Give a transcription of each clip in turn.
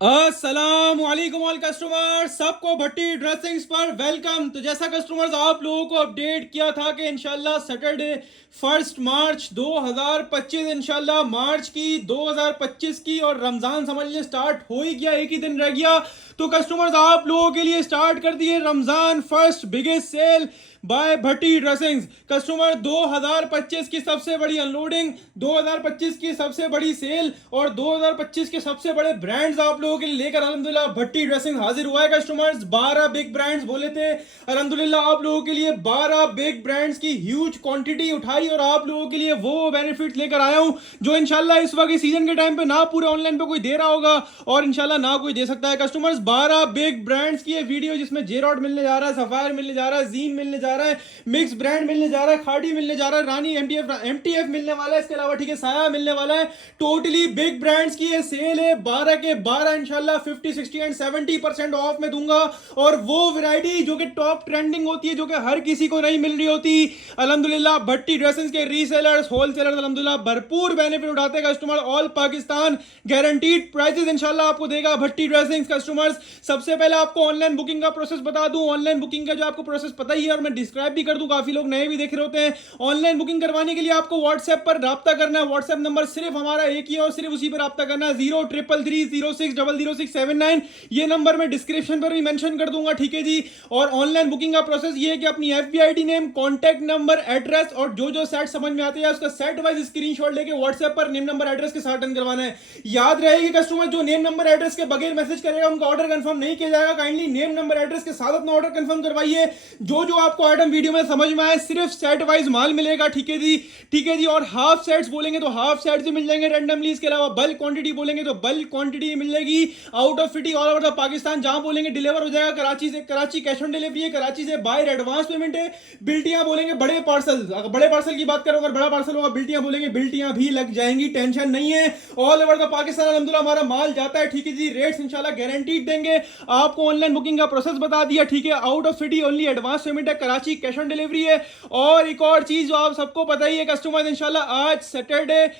अस्सलाम वालेकुम all customer, सबको भट्टी ड्रेसिंग्स पर वेलकम। तो जैसा कस्टमर्स आप लोगों को अपडेट किया था कि इंशाल्लाह सैटरडे 1 मार्च 2025 इंशाल्लाह मार्च की 2025 की और रमज़ान समझ लें स्टार्ट हो ही गया, एक ही दिन रह गया। तो कस्टमर्स आप लोगों के लिए स्टार्ट कर दिए Ramzan first biggest sale by Bhatti dressings. Customer 2025 की सबसे बड़ी अनलोडिंग, 2025 की सबसे बड़ी सेल और 2025 के सबसे बड़े ब्रांड्स आप लोगों के लिए लेकर अल्हम्दुलिल्लाह भट्टी ड्रेसिंग हाजिर हुआ है। कस्टमर्स 12 बिग ब्रांड्स बोले थे, अल्हम्दुलिल्लाह आप लोगों के लिए 12 बिग ब्रांड्स की ह्यूज क्वांटिटी उठाई और आप लोगों के लिए वो बेनिफिट लेकर आया हूं जो इंशाल्लाह इस वक्त सीजन के टाइम पे ना पूरे ऑनलाइन पे कोई दे रहा होगा और इंशाल्लाह ना कोई दे सकता है। कस्टमर्स 12 बिग ब्रांड्स की ये वीडियो जिसमें जेरॉड मिलने जा रहा है, सफायर मिलने जा रहा है, जीन मिलने जा रहा है, मिक्स ब्रांड मिलने जा रहा है, खाड़ी मिलने जा रहा है, रानी एमटीएफ मिलने वाला है, इसके अलावा ठीक है साया मिलने वाला है। टोटली बिग ब्रांड्स की ये सेल है, 12 के 12 इंशाल्लाह 50 60 एंड 70% ऑफ में दूंगा। और वो वैरायटी जो कि टॉप ट्रेंडिंग होती है, जो कि हर किसी को नहीं मिल रही होती, अल्हम्दुलिल्लाह भट्टी ड्रेसेस के रीसेलर्स होलसेलर्स अल्हम्दुलिल्लाह भरपूर बेनिफिट उठाते हैं। Customer all Pakistan guaranteed prices इंशाल्लाह आपको देगा भट्टी ड्रेसिंग। कस्टमर्स सबसे पहले आपको ऑनलाइन बुकिंग का प्रोसेस बता दूं, ऑनलाइन बुकिंग का जो आपको प्रोसेस पता ही है और मैं डिस्क्राइब भी कर दूं, काफी लोग नए भी देख रहे होते हैं। ऑनलाइन बुकिंग करवाने के लिए आपको व्हाट्सएप पर राब्ता करना है, व्हाट्सएप नंबर सिर्फ हमारा एक ही है और सिर्फ उसी पर राब्ता करना है, 033306000679। ये नंबर मैं डिस्क्रिप्शन पर भी मेंशन कर दूंगा, ठीक है जी। और ऑनलाइन बुकिंग का प्रोसेस ये है कि अपनी एफबीआईडी नेम, कॉन्टैक्ट नंबर, एड्रेस और जो सेट समझ में आते हैं उसका सेट वाइज स्क्रीनशॉट लेके व्हाट्सएप पर नेम नंबर एड्रेस के साथ डन करवाना है। याद रहेगी कस्टमर, जो नेम नंबर एड्रेस के बगैर मैसेज करेगा उनका ऑर्डर कंफर्म नहीं किया जाएगा। काइंडली नेम नंबर एड्रेस के साथ अपना ऑर्डर कंफर्म करवाइए। जो आपको आइटम वीडियो में समझ में आए सिर्फ सेट वाइज माल मिलेगा, ठीक है जी, ठीक है जी। और हाफ सेट्स बोलेंगे तो हाफ सेट्स भी मिल जाएंगे रैंडमली। इसके अलावा बल्क क्वांटिटी बोलेंगे तो बल्क क्वांटिटी मिलेगी। Out of city all over the Pakistan जहां बोलेंगे डिलीवर हो जाएगा। कराची से, कराची कैश ऑन डिलीवरी है, कराची से बायर एडवांस पेमेंट है। बिल्टियां बोलेंगे बड़े पार्सल, अगर बड़े पार्सल की बात करो, अगर बड़ा पार्सल होगा बिल्टियां बोलेंगे बिल्टियां भी लग जाएंगी, टेंशन नहीं है। ऑल ओवर द पाकिस्तान अल्हम्दुलिल्लाह हमारा माल जाता है, ठीक है जी। रेट्स इंशाल्लाह गारंटीड देंगे। आपको ऑनलाइन बुकिंग का प्रोसेस बता दिया, ठीक है। Out of city only advance payment है, कराची कैश ऑन डिलीवरी है। और एक और चीज जो आप सबको पता ही है कस्टमर्स, इंशाल्लाह आज सैटरडे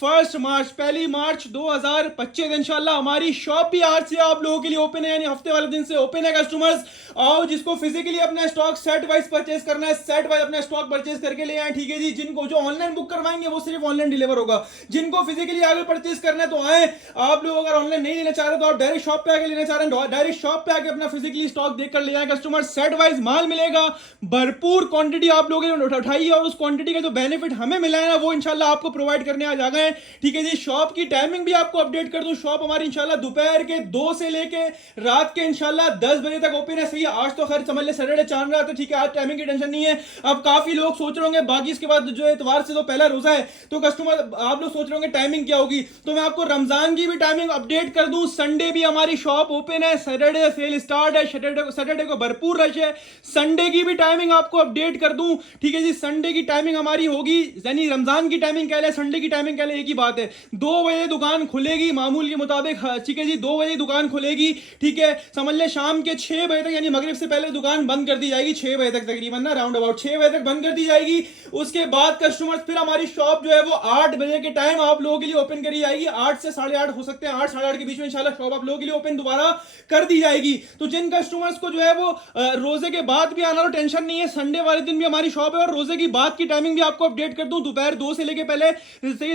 1 मार्च 1 मार्च 2025 इंशाल्लाह हमारी शॉप भी आज से आप लोगों के लिए ओपन है, यानी हफ्ते वाले दिन से ओपन है। कस्टमर्स आओ, जिसको फिजिकली अपना स्टॉक सेट वाइज परचेज करना है सेट वाइज अपना स्टॉक परचेज करके ले आए, ठीक है जी। जिनको जो ऑनलाइन बुक करवाएंगे वो सिर्फ ऑनलाइन डिलीवर होगा, जिनको फिजिकली आगे परचेज करना है तो आए। आप लोग अगर ऑनलाइन नहीं लेना चाह रहे तो आप डायरेक्ट शॉप पे आके लेना चाह रहे हैं, डायरेक्ट शॉप पे आके अपना फिजिकली स्टॉक देखकर ले आए। कस्टमर सेट वाइज माल मिलेगा, भरपूर क्वांटिटी आप लोगों ने उठाई है और उस क्वांटिटी का जो बेनिफिट हमें मिला है ना वो इंशाल्लाह आपको प्रोवाइड करने आ जा गए, ठीक है जी। शॉप की टाइमिंग भी आपको अपडेट कर दूं, शॉप हमारी इंशाल्लाह दोपहर के 2 से लेके रात के इंशाल्लाह 10 बजे तक ओपन है। सही है, आज तो खैर समझ ले सैटरडे चांद रात है, ठीक है, आज टाइमिंग की टेंशन नहीं है। अब काफी लोग सोच रहे होंगे बाकी इसके बाद जो इतवार से तो पहला रोजा है, तो कस्टमर आप लोग सोच रहे होंगे टाइमिंग क्या होगी, तो मैं आपको रमजान की भी टाइमिंग अपडेट कर दूं। संडे भी हमारी शॉप ओपन है, सैटरडे सेल स्टार्ट है, सैटरडे को भरपूर रश है। संडे की भी टाइमिंग आपको अपडेट कर दूं, ठीक है जी। संडे की टाइमिंग हमारी होगी, यानी रमजान की टाइमिंग कह ले, संडे की टाइमिंग कह ले, एक ही बात है। 2 बजे दुकान खुलेगी मामूल के मुताबिक, ठीक है जी, 2 बजे दुकान खुलेगी, ठीक है। समझ ले शाम के 6 बजे तक, यानी मगरिब से पहले दुकान बंद कर दी जाएगी, 6 बजे तक तकरीबन ना, राउंड अबाउट 6 बजे तक बंद कर दी जाएगी। उसके बाद कस्टमर्स फिर हमारी शॉप जो है वो 8 बजे के टाइम आप लोगों के लिए ओपन करी जाएगी। 8 से 8:30 हो सकते हैं, 8 साढ़े 8 के बीच में इंशाल्लाह शॉप आप लोगों के लिए ओपन दोबारा कर दी जाएगी। तो जिन कस्टमर्स को जो है वो रोजे के बाद भी आना, तो टेंशन नहीं है, संडे वाले दिन भी हमारी शॉप है और रोजे की बाद की टाइमिंग भी आपको अपडेट कर दूं। दोपहर 2 से लेके पहले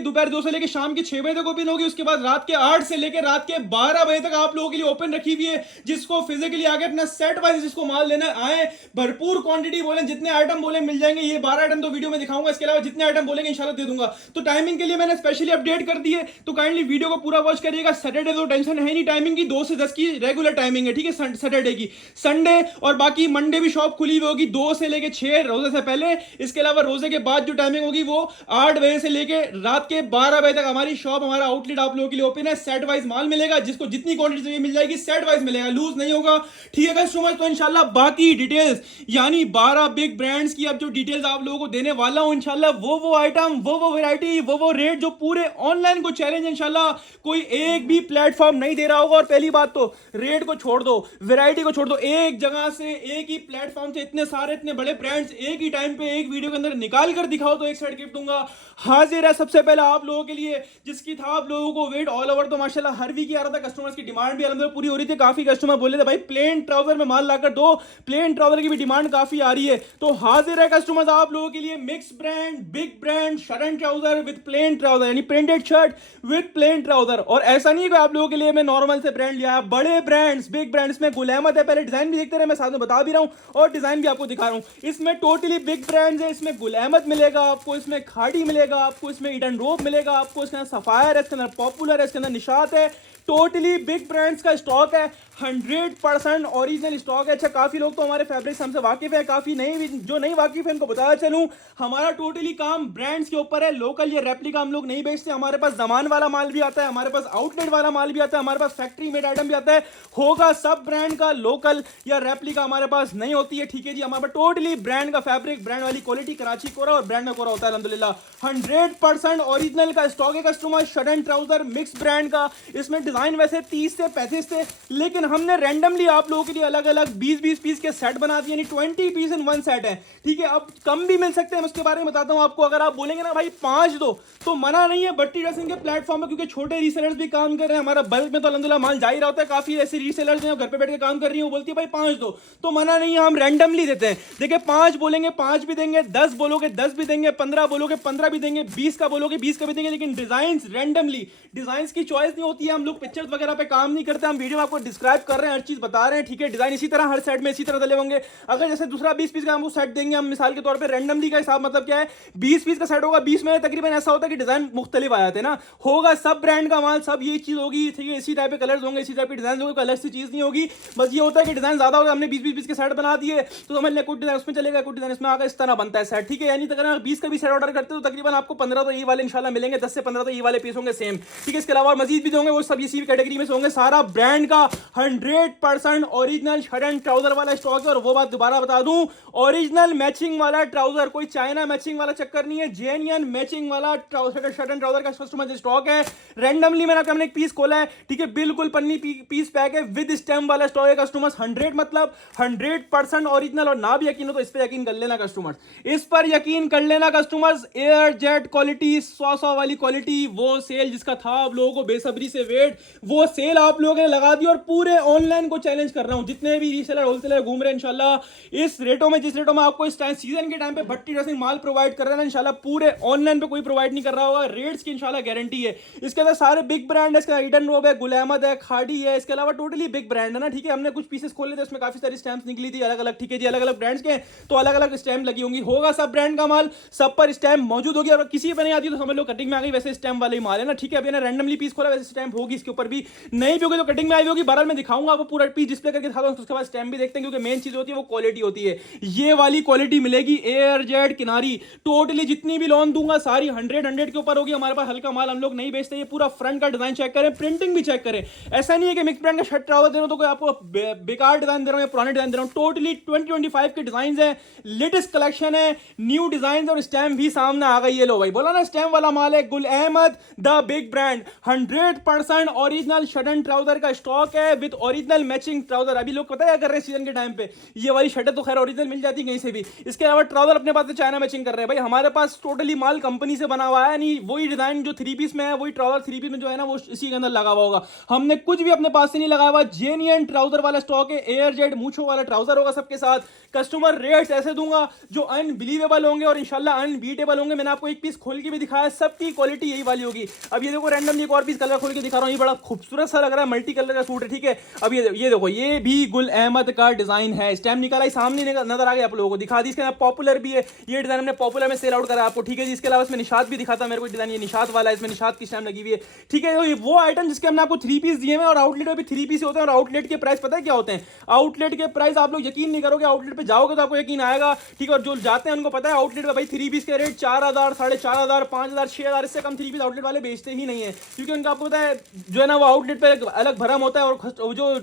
दोपहर 2 से लेके शाम के 6 बजे तक ओपन होगी। उसके बाद रात के 8 से लेकर रात के 12 बजे तक आप लोगों के लिए ओपन रखी हुई है। जिसको फिजिकली आगे अपना सेट वाइज जिसको माल लेना आए, भरपूर क्वांटिटी बोले, जितने आइटम बोले मिल जाएंगे। ये 12 आइटम तो वीडियो में दिखाऊंगा, इसके अलावा जितने आइटम बोलेंगे इंशाल्लाह दे दूंगा। तो टाइमिंग के लिए मैंने स्पेशली अपडेट कर दी है, तो काइंडली वीडियो को पूरा वॉच करिएगा। सैटरडे तो टेंशन है नहीं, टाइमिंग की 2 से 10 की रेगुलर टाइमिंग है, ठीक है, सैटरडे की। संडे और बाकी मंडे भी शॉप खुली हुई होगी 2 से लेके 6 रोजे से पहले। इसके अलावा रोजे के बाद जो टाइमिंग होगी वो 8 बजे से लेके रात के 12 बजे तक हमारी शॉप, हमारा आउटलेट आप लोगों के लिए ओपन है। सेट वाइज माल मिलेगा, जिसको जितनी क्वांटिटी चाहिए मिल जाएगी, सेट वाइज मिलेगा, लूज नहीं होगा, ठीक है कस्टमर। तो इंशाल्लाह बाकी डिटेल्स यानी 12 बिग ब्रांड्स की अब जो डिटेल्स आप लोगों को देने वाला हूं, इंशाल्लाह वो आइटम, वो वैरायटी, वो रेट जो पूरे ऑनलाइन को चैलेंज इंशाल्लाह कोई एक भी प्लेटफॉर्म नहीं दे रहा होगा। और पहली बात तो रेट को छोड़ दो, वैरायटी को छोड़ दो, एक जगह से एक ही प्लेटफॉर्म से इतने सारे इतने बड़े ब्रांड्स एक ही टाइम पे एक वीडियो के अंदर निकाल कर दिखाओ तो एक सेट गिफ्ट दूंगा। हाजिर है सबसे पहले आप लोगों के लिए, जिसकी था आप लोगों को वेट ऑल ओवर तो माशाल्लाह हर वीक आ रहा था, कस्टमर्स की डिमांड भी अलहमदुलिल्लाह पूरी हो रही थी। काफी कस्टमर बोले थे भाई प्लेन ट्राउजर में माल लाकर दो, प्लेन ट्राउजर की भी डिमांड काफी आ रही है। तो हाजिर है कस्टमर्स आप लोगों के लिए mix brand, big brand shirt and trouser with plain trouser, यानी printed shirt with plain trouser. और ऐसा नहीं कि आप लोगों के लिए मैं नॉर्मल से ब्रांड लिया, बड़े ब्रांड्स, बिग ब्रांड्स में गुल अहमद है। पहले डिजाइन भी देखते रहे, मैं साथ में बता भी रहा हूं और डिजाइन भी आपको दिखा रहा हूं। इसमें टोटली बिग ब्रांड्स है, इसमें गुल अहमद मिलेगा आपको, इसमें खाड़ी मिलेगा आपको, इसमें ईडन रोब मिलेगा आपको, इसके अंदर सफायर है, इसके अंदर पॉपुलर है, इसके अंदर निशात है। टोटली बिग ब्रांड्स का स्टॉक है, 100% ओरिजिनल स्टॉक है। अच्छा, काफी लोग तो हमारे फैब्रिक्स हमसे वाकिफ है, काफी नहीं जो नहीं वाकिफ है उनको बताया चलूं, हमारा टोटली काम ब्रांड्स के ऊपर है। लोकल ये रेप्लिका हम लोग नहीं बेचते, हमारे पास जमान वाला माल भी आता है, हमारे पास आउटलेट वाला माल भी आता है, हमारे पास फैक्ट्री मेड आइटम भी आता है। होगा सब ब्रांड का, लोकल या रेप्लिका हमारे पास नहीं होती है, ठीक है जी। हमारे पास टोटली ब्रांड का फैब्रिक, ब्रांड वाली क्वालिटी, कराची कोरा और ब्रांड का कोरा होता है अल्हम्दुलिल्लाह। 100% ओरिजिनल का स्टॉक है customer, shirt and trouser mix brand का। इसमें डिजाइन वैसे 30 से 35 थे, लेकिन हमने रैंडमली आप लोगों के लिए अलग अलग 20-20 पीस के सेट बना दिए, यानी 20 पीस इन वन सेट है, ठीक है। अब कम भी मिल सकते हैं, उसके बारे में बताता हूं आपको। अगर आप बोलेंगे ना भाई 5 दो, तो मना नहीं है बट्टी ड्रेसिंग के प्लेटफॉर्म पर, क्योंकि छोटे रीसेलर्स भी काम कर रहे हैं। हमारा बल्क में तो अल्हम्दुलिल्लाह माल जा ही रहा होता है, काफी ऐसे रीसेलर्स हैं घर पे बैठ के काम कर रही है, वो बोलती है भाई 5 दो, तो मना नहीं है, हम रैंडमली देते हैं। देखिए 5 बोलेंगे 5 भी देंगे, 10 बोलोगे 10 भी देंगे, 15 बोलोगे 15 भी देंगे, 20 का बोलोगे 20 का भी देंगे, लेकिन डिजाइन रैंडमली, डिजाइन की चॉइस नहीं होती है। हम लोग पिक्चर्स वगैरह पे काम नहीं करते, हम वीडियो में आपको डिस्क्राइब कर रहे हैं, हर चीज बता रहे हैं, ठीक है। डिजाइन इसी तरह हर सेट में इसी तरह डले होंगे। अगर जैसे दूसरा 20 पीस का हमको सेट देंगे हम, मिसाल के तौर पे रैंडमली का हिसाब मतलब क्या है, 20 पीस का सेट होगा, 20 में तकरीबन ऐसा होता है कि डिजाइन मुख्तलिफ आ जाते हैं ना। होगा सब ब्रांड का माल, सब ये चीज होगी, ठीक है, इसी टाइप के कलर्स होंगे, इसी टाइप के डिजाइन होंगे, कोई अलग सी चीज नहीं होगी। बस ये होता है कि डिजाइन ज्यादा होगा, हमने 20-20 पीस के सेट बना दिए, तो समझ लें कुछ डिजाइन उसमें चलेगा, कुछ डिजाइन इसमें आकर इस तरह बनता है सेट, ठीक है। यानी अगर 20 का भी सेट ऑर्डर करते हो तो तकरीबन आपको 15 तो ये वाले इंशाल्लाह मिलेंगे, 10 से 15 तो ये वाले पीस होंगे सेम, ठीक है। इसके अलावा मजीद भी होंगे, वो सब इसी कैटेगरी में से होंगे। सारा ब्रांड का 100% ओरिजिनल शर्ट एंड ट्राउजर वाला स्टॉक है। और वो बात दोबारा बता दूं, ओरिजिनल मैचिंग वाला ट्राउजर, कोई चाइना मैचिंग वाला चक्कर नहीं है, जेन्युइन मैचिंग वाला शर्ट एंड ट्राउजर का कस्टमर स्टॉक है। रैंडमली मैंने हमने एक पीस खोला है, ठीक है, बिल्कुल पन्नी पीस पैक है, विद स्टैम्प वाला स्टॉक है कस्टमर्स। 100 मतलब 100% ओरिजिनल। और ना भी यकीन हो तो इस पर यकीन कर लेना कस्टमर्स, इस पर यकीन कर लेना कस्टमर्स। एयर जेट क्वालिटी, 100 वाली क्वालिटी, वो सेल जिसका था आप लोगों को बेसब्री से वेट, वो सेल आप लोगों ने लगा दी। और पूरे ऑनलाइन को चैलेंज कर रहा हूं, जितने भी रीसेलर होलसेलर घूम रहे हैं इंशाल्लाह इस रेटों में, जिस रेटों में आपको इस टाइम सीजन के टाइम पे भट्टी ड्रेसिंग माल प्रोवाइड कर रहे हैं ना, इंशाल्लाह पूरे ऑनलाइन पे कोई प्रोवाइड नहीं कर रहा होगा। रेट्स की इंशाल्लाह गारंटी है। इसके अंदर सारे बिग ब्रांड है, इसका ईडन रोब है, गुल अहमद है, खाड़ी है, इसके अलावा टोटली बिग ब्रांड है ना, ठीक है। हमने कुछ पीसेस खोले थे, उसमें काफी सारी स्टैम्प्स निकली थी अलग अलग, ठीक है जी, अलग अलग ब्रांड्स के, तो अलग अलग स्टैम्प लगी होंगी। होगा सब ब्रांड का माल, सब पर स्टैम्प मौजूद होगी। और किसी पे नहीं आती तो समझ लो कटिंग में आ गई, वैसे स्टैम्प वाले ही माल है ना, ठीक है। अभी रैंडमली पीस खोला, वैसे स्टैम्प होगी इसके ऊपर भी, नहीं भी होगी तो कटिंग में आई होगी। बहरहाल मैं दिखाऊंगा आपको पूरा पीस डिस्प्ले करके दिखाता हूं, उसके बाद स्टैम्प भी देखते हैं, क्योंकि मेन चीज होती है वो क्वालिटी होती है। ये वाली क्वालिटी मिलेगी, एयर जेट किनारी, टोटली जितनी भी लोन दूंगा सारी 100 के ऊपर होगी। हमारे पास हल्का माल हम लोग नहीं बेचते। ये पूरा फ्रंट का डिजाइन चेक करें, प्रिंटिंग भी चेक करें। ऐसा नहीं है कि मिक्स ब्रांड का शर्ट ट्राउजर दे रहा हूं तो कोई आपको बेकार डिजाइन दे रहा हूं या पुराने डिजाइन दे रहा हूं। टोटली 2025 के डिजाइन है, लेटेस्ट कलेक्शन है, न्यू डिजाइन और स्टैम्प भी सामने आ गई है। लो भाई, बोला ना स्टैम्प वाला माल है, Gul Ahmed the big brand, 100% original shirt and trouser का स्टॉक है, विद ओरिजिनल मैचिंग ट्राउजर। अभी लोग पता है क्या कर रहे हैं सीजन के टाइम पे, ये वाली शर्टें तो खैर ओरिजिनल मिल जाती है कहीं से भी, इसके अलावा ट्राउजर अपने पास से चाइना मैचिंग कर रहे हैं। भाई हमारे पास टोटली माल कंपनी से बना हुआ है, नहीं वही डिजाइन जो 3 पीस में है, वही ट्राउजर 3 पीस में जो है ना वो इसी के अंदर लगा हुआ होगा। हमने कुछ भी अपने पास से नहीं लगाया हुआ, जेन्युइन ट्राउजर वाला स्टॉक है। एयर जेट मूछों वाला ट्राउजर होगा सबके साथ। कस्टमर रेट्स ऐसे दूंगा जो अनबिलीवेबल होंगे और इंशाल्लाह अनबीटेबल होंगे। मैंने आपको एक पीस खोल के भी दिखाया, सबकी क्वालिटी यही वाली होगी। अब ये देखो रैंडमली एक और पीस कलर खोल के दिखा रहा हूं, ये बड़ा खूबसूरत सा लग रहा है, मल्टी कलर का सूट है, ठीक है। अब ये देखो, ये भी गुल अहमद का डिजाइन है, स्टैम्प निकाला सामने नजर आ गया, आप लोगों को दिखा दी। इसके अंदर पॉपुलर भी है, ये डिजाइन हमने पॉपुलर में सेल आउट करा आपको, ठीक है जी। इसके अलावा इसमें निशात भी दिखाता मेरे को डिजाइन, ये निशात वाला है, इसमें निशात की स्टैम्प लगी हुई है, ठीक है। तो ये वो आइटम जिसके हमने आपको 3 पीस दिए हैं, और आउटलेट में भी 3 पीस होते हैं। और आउटलेट के प्राइस पता है क्या होते हैं? आउटलेट के प्राइस आप लोग यकीन नहीं करोगे, आउटलेट पे जाओगे तो आपको यकीन आएगा, ठीक है। और जो जाते हैं उनको पता है आउटलेट पे भाई 3 पीस के रेट 4000, 4500, 5000, 6000, इससे कम 3 पीस आउटलेट वाले बेचते ही नहीं है, क्योंकि उनका आपको पता है जो है ना वो आउटलेट पे अलग भरम होता है, और जो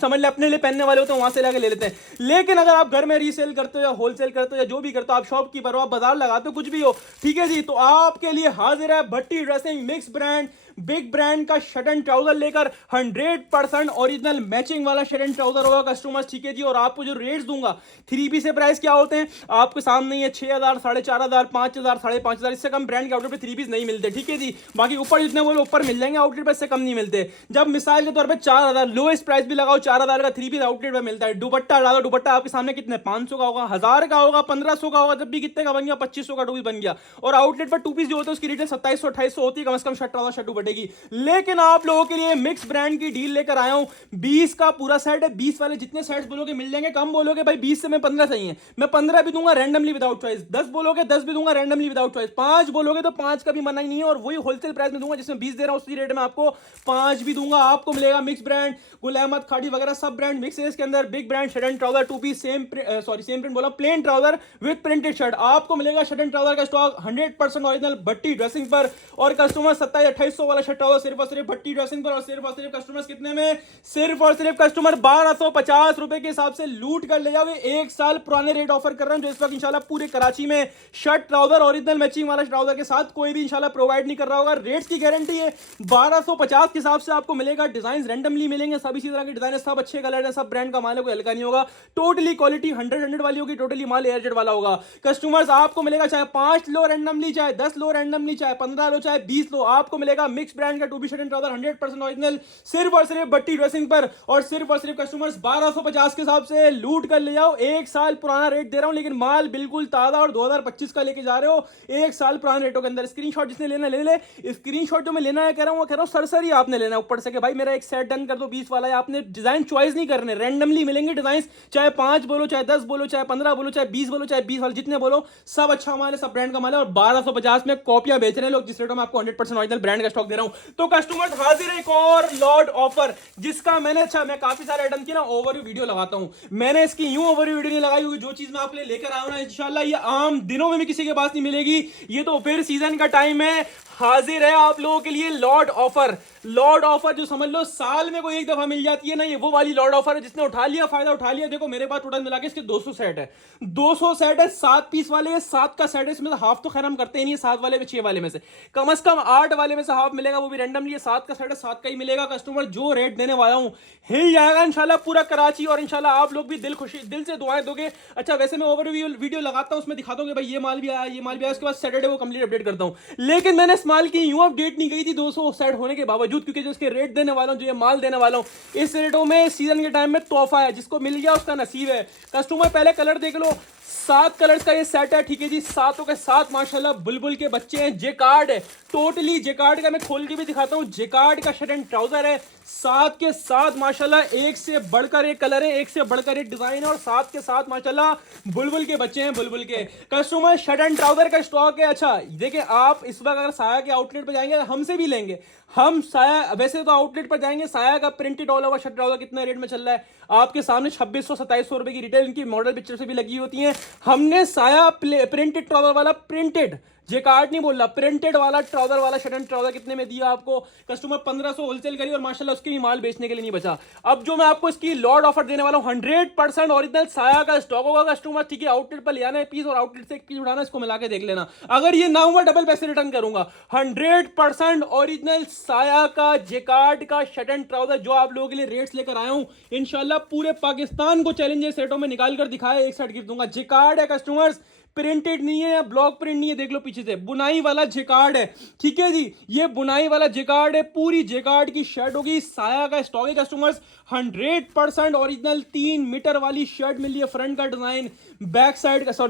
समझ ले अपने लिए पहनने वाले होते हैं वहां से लाके ले लेते हैं। लेकिन अगर आप घर में रीसेल करते हो या होलसेल करते हो या जो भी करते हो, आप शॉपकीपर हो, आप बाजार लगाते हो, कुछ भी हो, ठीक है जी, तो आपके लिए हाजिर है Bhatti dressing mix brand big brand का शर्ट एंड ट्राउजर लेकर 100% ओरिजिनल मैचिंग वाला शर्ट एंड ट्राउजर होगा कस्टमर्स, ठीक है जी। और आपको जो रेट्स दूंगा 3 पीस से प्राइस क्या होते हैं आपके सामने ही है, 6,000, 4,500, 5,000, 5,500, इससे कम ब्रांड के आउटलेट पे 3 पीस नहीं मिलते, ठीक है जी। बाकी ऊपर जितने बोलो ऊपर मिल जाएंगे आउटलेट पे, इससे कम नहीं मिलते। जब मिसाल के तौर पे 4,000 लोएस्ट प्राइस भी लगाओ, 4,000 का 3 पीस आउटलेट पे मिलता है। दुपट्टा डालो, दुपट्टा आपके सामने कितने 500 का होगा, 1,000 का होगा, 1,500 का होगा, जब भी कितने का बन गया 2,500 का 2 पीस बन गया। और आउटलेट पर 2 पीस जो होता है उसकी रिटेल 2700 2800 होती है, कम से कम शर्ट ट्राउजर शर्ट बटेगी। लेकिन आप लोगों के लिए मिक्स ब्रांड की डील लेकर आया हूं, 20 का पूरा सेट है। 20 वाले जितने सेट्स बोलोगे मिल जाएंगे, कम बोलोगे भाई 20 से मैं 15 चाहिए, मैं 15 भी दूंगा रैंडमली विदाउट चॉइस। 10 बोलोगे 10 भी दूंगा रैंडमली विदाउट चॉइस। 5 बोलोगे तो 5 का भी मना ही नहीं है, और वही होलसेल प्राइस में दूंगा जिसमें 20 दे रहा हूं उसी रेट में आपको 5 भी दूंगा। आपको मिलेगा मिक्स ब्रांड, गुल अहमद, खाड़ी वगैरह सब ब्रांड मिक्स है इसके अंदर। Big brand shirt and trouser 2 piece same print बोला, plain trouser with printed shirt आपको मिलेगा। शर्ट एंड ट्राउजर का स्टॉक 100% ओरिजिनल भट्टी ड्रेसिंग पर, और कस्टमर 2700-2800 वाला शर्ट ट्राउजर सिर्फ और सिर्फ भट्टी ड्रेसिंग पर, और सिर्फ कस्टमर्स कितने में, सिर्फ और सिर्फ कस्टमर 1,250 रुपए के हिसाब से लूट कर ले जाओ। 1 साल पुराने रेट ऑफर कर रहे हैं जो इस वक्त इंशाल्लाह पूरे कराची में शर्ट ट्राउजर ओरिजिनल मैचिंग वाला ट्राउजर के साथ कोई भी इंशाल्लाह प्रोवाइड नहीं कर रहा होगा। रेट्स की गारंटी है 1,250 के हिसाब से आपको मिलेगा। डिजाइन रैंडमली मिलेंगे, सब इसी तरह के डिजाइन है, सब अच्छे कलर है, सब ब्रांड का माल है, कोई हल्का नहीं होगा। टोटली क्वालिटी 100 वाली होगी, टोटली माल एयरजेट वाला होगा। कस्टमर्स आपको मिलेगा चाहे 5 लो रैंडमली, चाहे 10 लो रैंडमली, चाहे 15 लो, चाहे 20 लो, आपको मिलेगा मिक्स ब्रांड का 2 piece shirt and trouser 100% original सिर्फ और सिर्फ भट्टी ड्रेसिंग पर। और सिर्फ कस्टमर्स 1,250 के हिसाब से लूट कर ले जाओ। 1 साल पुराना रेट दे रहा हूं, लेकिन माल बिल्कुल ताजा और 2025 का लेके जा रहे हो 1 साल पुराने रेटों के अंदर। स्क्रीनशॉट जिसने लेना ले ले। स्क्रीनशॉट जो मैं लेना है कह रहा हूं सरसरी आपने लेना है ऊपर से कि भाई मेरा एक सेट डन कर दो 20 वाला है। आपने डिजाइन चॉइस नहीं करने, रैंडमली मिलेंगे डिजाइन, चाहे 5 बोलो, चाहे 10 बोलो, चाहे 15 बोलो, चाहे 20 बोलो, चाहे 20 वाले जितने बोलो, सब अच्छा माल है, सब ब्रांड का माल है। और 1,250 में कॉपियां बेच रहे हैं लोग, जिस रेट में आपको 100% ओरिजिनल ब्रांड का स्टॉक दे रहा हूं। तो कस्टमर हाजिर है एक और लॉट ऑफर, जिसका मैंने मैं काफी सारे आइटम की ना ओवरव्यू वीडियो लगाता हूं। मैंने इसकी यूं ओवरव्यू वीडियो नहीं लगाई, क्योंकि जो चीज मैं आपके लिए लेकर आया हूं ना इंशाल्लाह ये आम दिनों में भी किसी के पास नहीं मिलेगी। ये तो फिर सीजन का टाइम है, हाजिर है आप लोगों के लिए लॉट ऑफर। लॉट ऑफर जो समझ लो साल में कोई एक दफा मिल जाती है ना, ये वो वाली लॉट ऑफर है जिसने उठा लिया फायदा उठा लिया। देखो मेरे पास टोटल मिला के इसके 200 सेट है, 200 सेट है, 7 पीस वाले है, 7 का सेट है। इसमें हाफ तो खैर हम करते ही नहीं है, 7 वाले में 6 वाले में से कम 8 वाले में से हाफ मिलेगा, वो भी रैंडमली। 7 का सेट है, 7 का ही मिलेगा। कस्टमर जो रेट देने वाला हूं हिल जाएगा इंशाल्लाह पूरा कराची, और इंशाल्लाह आप लोग भी दिल से दुआएं दोगे। अच्छा वैसे मैं ओवरव्यू वीडियो लगाता हूं, उसमें दिखाता हूं कि भाई ये माल भी आया, ये माल भी आया, उसके बाद सैटरडे को कंप्लीट अपडेट करता हूं। लेकिन मैंने इस माल की यूं अपडेट नहीं गई थी 200 सेट होने के बावजूद, क्योंकि जो इसके रेट देने वाला हूं, जो ये माल देने वाला हूं, इस रेटों में सीजन के टाइम में तोहफा है, जिसको मिल गया उसका नसीब है। कस्टमर पहले कलर देख लो, 7 कलर्स का ये सेट है, ठीक है जी। 7 के 7 माशाल्लाह बुलबुल के बच्चे हैं। जेकार्ड है, टोटली जेकार्ड का मैं खोल के भी दिखाता हूं। जेकार्ड का शर्ट एंड ट्राउजर है, 7 के 7 माशाल्लाह एक से बढ़कर एक कलर है, एक से बढ़कर एक डिजाइन है, और 7 के 7 माशाल्लाह बुलबुल के बच्चे हैं, बुलबुल के। कस्टमर शर्ट एंड ट्राउजर का स्टॉक है। अच्छा देखिए आप इस वक्त अगर साया के आउटलेट पर जाएंगे हमसे भी लेंगे, हम साया वैसे तो आउटलेट पर जाएंगे, साया का printed all over shirt trouser कितने रेट में चल रहा है आपके सामने, 2600-2700 रुपए की रिटेल, इनकी मॉडल पिक्चर से भी लगी होती है। हमने साया प्रिंटेड ट्राउजर वाला, प्रिंटेड जेकार्ड नहीं बोल रहा, प्रिंटेड वाला ट्राउजर वाला शर्ट एंड ट्राउजर कितने में दिया आपको कस्टमर 1500 होलसेल करी, और माशाल्लाह उसके भी माल बेचने के लिए नहीं बचा। अब जो मैं आपको इसकी लॉट ऑफर देने वाला हूं 100% ओरिजिनल साया का स्टॉक होगा कस्टमर, ठीक है। आउटलेट पर ले आना है पीस, और आउटलेट से एक पीस उठाना, इसको मिला के देख लेना। अगर ये ना हुआ डबल पैसे रिटर्न करूंगा। 100% ओरिजिनल साया का जेकार्ड का शर्ट एंड ट्राउजर जो आप लोगों के लिए रेट्स लेकर आया हूं, इंशाल्लाह पूरे पाकिस्तान को चैलेंजेस रेटों में निकाल कर दिखाया, एक सेट गिफ्ट दूंगा। जेकार्ड है कस्टमर्स, प्रिंटेड नहीं है, ब्लॉक प्रिंट नहीं है, देख लो पीछे से, बुनाई वाला जेकार्ड है, ठीक है जी। ये बुनाई वाला जेकार्ड है, पूरी जेकार्ड की शर्ट होगी, साया का स्टॉक है कस्टमर्स। 100% ओरिजिनल 3 मीटर वाली शर्ट मिल रही है। फ्रंट का डिजाइन, बैक साइड का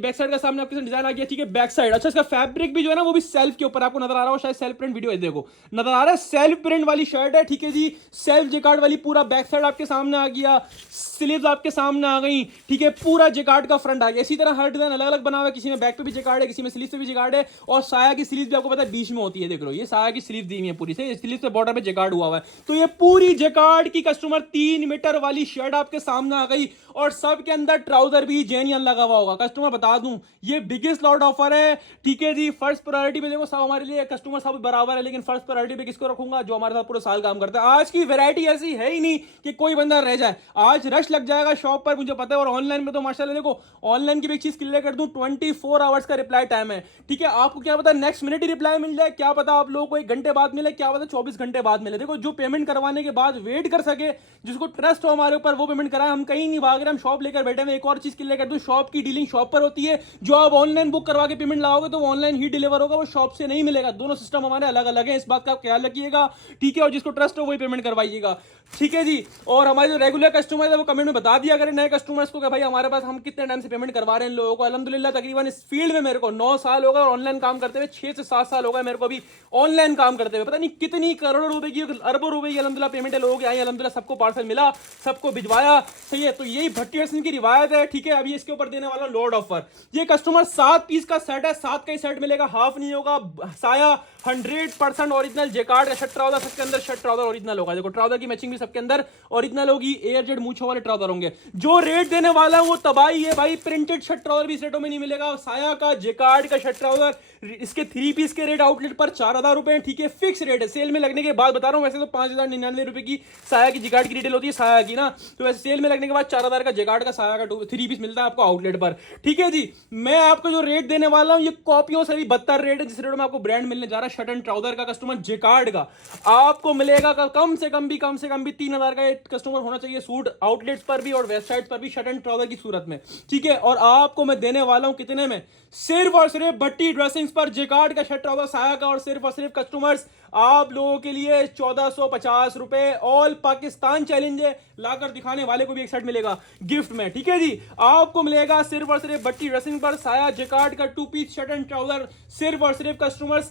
बैक साइड का सामने आपके डिजाइन आ गया, ठीक है। बैक साइड, अच्छा इसका फैब्रिक भी जो है ना वो भी सेल्फ के ऊपर आपको नजर आ रहा हो, शायद सेल्फ प्रिंट वीडियो है, देखो नजर आ रहा है, सेल्फ प्रिंट वाली शर्ट है, ठीक है जी। सेल्फ जेकार्ड वाली, पूरा बैक साइड आपके सामने आ गया, स्लीव्स आपके सामने आ गई, ठीक है। पूरा जेकार्ड का फ्रंट आ गया। इसी तरह हर डिजाइन अलग अलग बना हुआ है, किसी में बैक पे भी जेकार्ड है, किसी में स्लीव पे भी जेकार्ड है, और साया की स्लीव भी आपको पता है बीच में होती है, देख लो ये साया की स्लीव दी हुई है पूरी से, स्लीव से बॉर्डर पे जेकार्ड हुआ है। तो ये पूरी जेकार्ड की कस्टमर 3 मीटर वाली शर्ट आपके सामने आ गई, और सब के अंदर ट्राउजर भी जेनियन लगा हुआ होगा। कस्टमर बता दूं ये बिगेस्ट लॉट ऑफर है, ठीक है जी। फर्स्ट प्रायोरिटी पे देखो सब हमारे लिए कस्टमर सब बराबर है, लेकिन फर्स्ट प्रायोरिटी पे किसको रखूंगा, जो हमारे साथ पूरे साल काम करता है। आज की वैरायटी ऐसी है ही नहीं कि कोई बंदा रह जाए, आज रश रश लग जाएगा शॉप पर, मुझे पता है। और ऑनलाइन में तो माशाल्लाह देखो, ऑनलाइन की भी एक चीज क्लियर कर दूं, 24 आवर्स का रिप्लाई टाइम है, ठीक है। आपको क्या पता नेक्स्ट मिनट ही रिप्लाई मिल जाए, क्या पता आप लोगों को 1 घंटे बाद मिले, क्या पता 24 घंटे बाद मिले। देखो जो पेमेंट करवाने के बाद वेट कर सके, जिसको ट्रस्ट हो हमारे ऊपर, वो पेमेंट कराए। हम कहीं नहीं भाग रहे, हम शॉप लेकर बैठे हैं। एक और चीज क्लियर कर दूं, शॉप की डीलिंग शॉप पर होती है। जो आप ऑनलाइन बुक करवा के पेमेंट लाओगे तो वो ऑनलाइन ही डिलीवर होगा, वो शॉप से नहीं मिलेगा। दोनों सिस्टम हमारे अलग अलग है, इस बात का ख्याल रखिएगा, ठीक है। और जिसको ट्रस्ट हो वही पेमेंट करवाइएगा, ठीक है जी। और हमारे जो रेगुलर कस्टमर है वो कमेंट में बता दिया करें नए कस्टमर्स को कि भाई हमारे पास हम कितने टाइम से पेमेंट करवा रहे हैं लोगों को। अल्हम्दुलिल्लाह तकरीबन इस फील्ड में मेरे को 9 साल हो गए, और ऑनलाइन काम करते हुए 6 से 7 साल हो गए मेरे को भी ऑनलाइन काम करते हुए। पता नहीं कितनी करोड़ों रुपए की, अरबों रुपए की अल्हम्दुलिल्लाह पेमेंट है लोगों की आई। अल्हम्दुलिल्लाह सबको पार्सल मिला, सबको भिजवाया, सही है। तो यही भट्टी हसन की रिवायत है, ठीक है। अभी इसके ऊपर देने वाला लॉर्ड ऑफर, ये कस्टमर 7 पीस का सेट है, 7 का ही सेट मिलेगा, हाफ नहीं होगा। साया 100% ओरिजिनल जेकार्ड का शर्ट ट्राउजर, सबके अंदर शर्ट ट्राउजर ओरिजिनल होगा। देखो ट्राउजर की मैचिंग भी सबके अंदर ओरिजिनल होगी, एयर जेड मूंछों वाले ट्राउजर होंगे। जो रेट देने वाला है वो तबाही है भाई, प्रिंटेड शर्ट ट्राउजर भी इस रेटों में नहीं मिलेगा। साया का जेकार्ड का शर्ट ट्राउजर, इसके 3 पीस के रेट आउटलेट पर 4000 रुपए, ठीक है, फिक्स रेट है। सेल में लगने के बाद बता रहा हूं, वैसे तो 5099 रुपए की साया की जेकार्ड की रिटेल होती है साया की ना, तो वैसे सेल में लगने के बाद 4000 का जेकार्ड का साया का 3 पीस मिलता है आपको आउटलेट पर, ठीक है जी। मैं आपको जो रेट देने वाला हूं ये कॉपियों से भी बदतर रेट है, जिस रेट में आपको ब्रांड मिलने जा रहा है। शर्ट एंड ट्राउजर का कस्टमर जेकार्ड का आपको मिलेगा कम से कम भी 3000 का कस्टमर होना चाहिए सूट, आउटलेट्स पर भी और वेबसाइट्स पर भी, शर्ट एंड ट्राउजर की सूरत में, ठीक है। और आपको मैं देने वाला हूं कितने में, सिर्फ और सिर्फ भट्टी ड्रेसिंग्स पर जेकार्ड का शर्ट ट्राउजर साया का, और सिर्फ कस्टमर्स आप लोगों के लिए 1450 रुपए। ऑल पाकिस्तान चैलेंज है, लाकर दिखाने वाले को भी एक सेट मिलेगा गिफ्ट में, ठीक है जी। आपको मिलेगा सिर्फ और सिर्फ भट्टी ड्रेसिंग पर साया जेकार्ड का 2 पीस शर्ट एंड ट्राउजर, सिर्फ और सिर्फ कस्टमर्स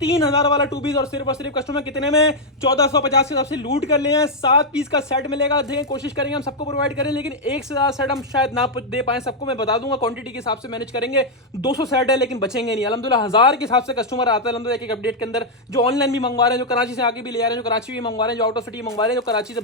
3000 वाला 2 पीस, और सिर्फ कस्टमर कितने में 1450 के हिसाब से लूट कर ले हैं। 7 पीस का सेट मिलेगा, देखें कोशिश करेंगे हम सबको प्रोवाइड करें, लेकिन एक से ज्यादा सेट हम शायद ना दे पाए सबको। मैं बता दूंगा क्वांटिटी के हिसाब से मैनेज करेंगे, 200 सेट है लेकिन बचेंगे नहीं। अल्हम्दुलिल्लाह 1000 के हिसाब से कस्टमर आता है अल्हम्दुलिल्लाह एक अपडेट के अंदर, जो ऑनलाइन भी मंगवा रहे हैं, जो कराची से आगे भी ले आ रहे हैं, जो कराची भी मंगवा रहे हैं, जो आउट ऑफ सिटी मंगवा रहे हैं, जो कराची से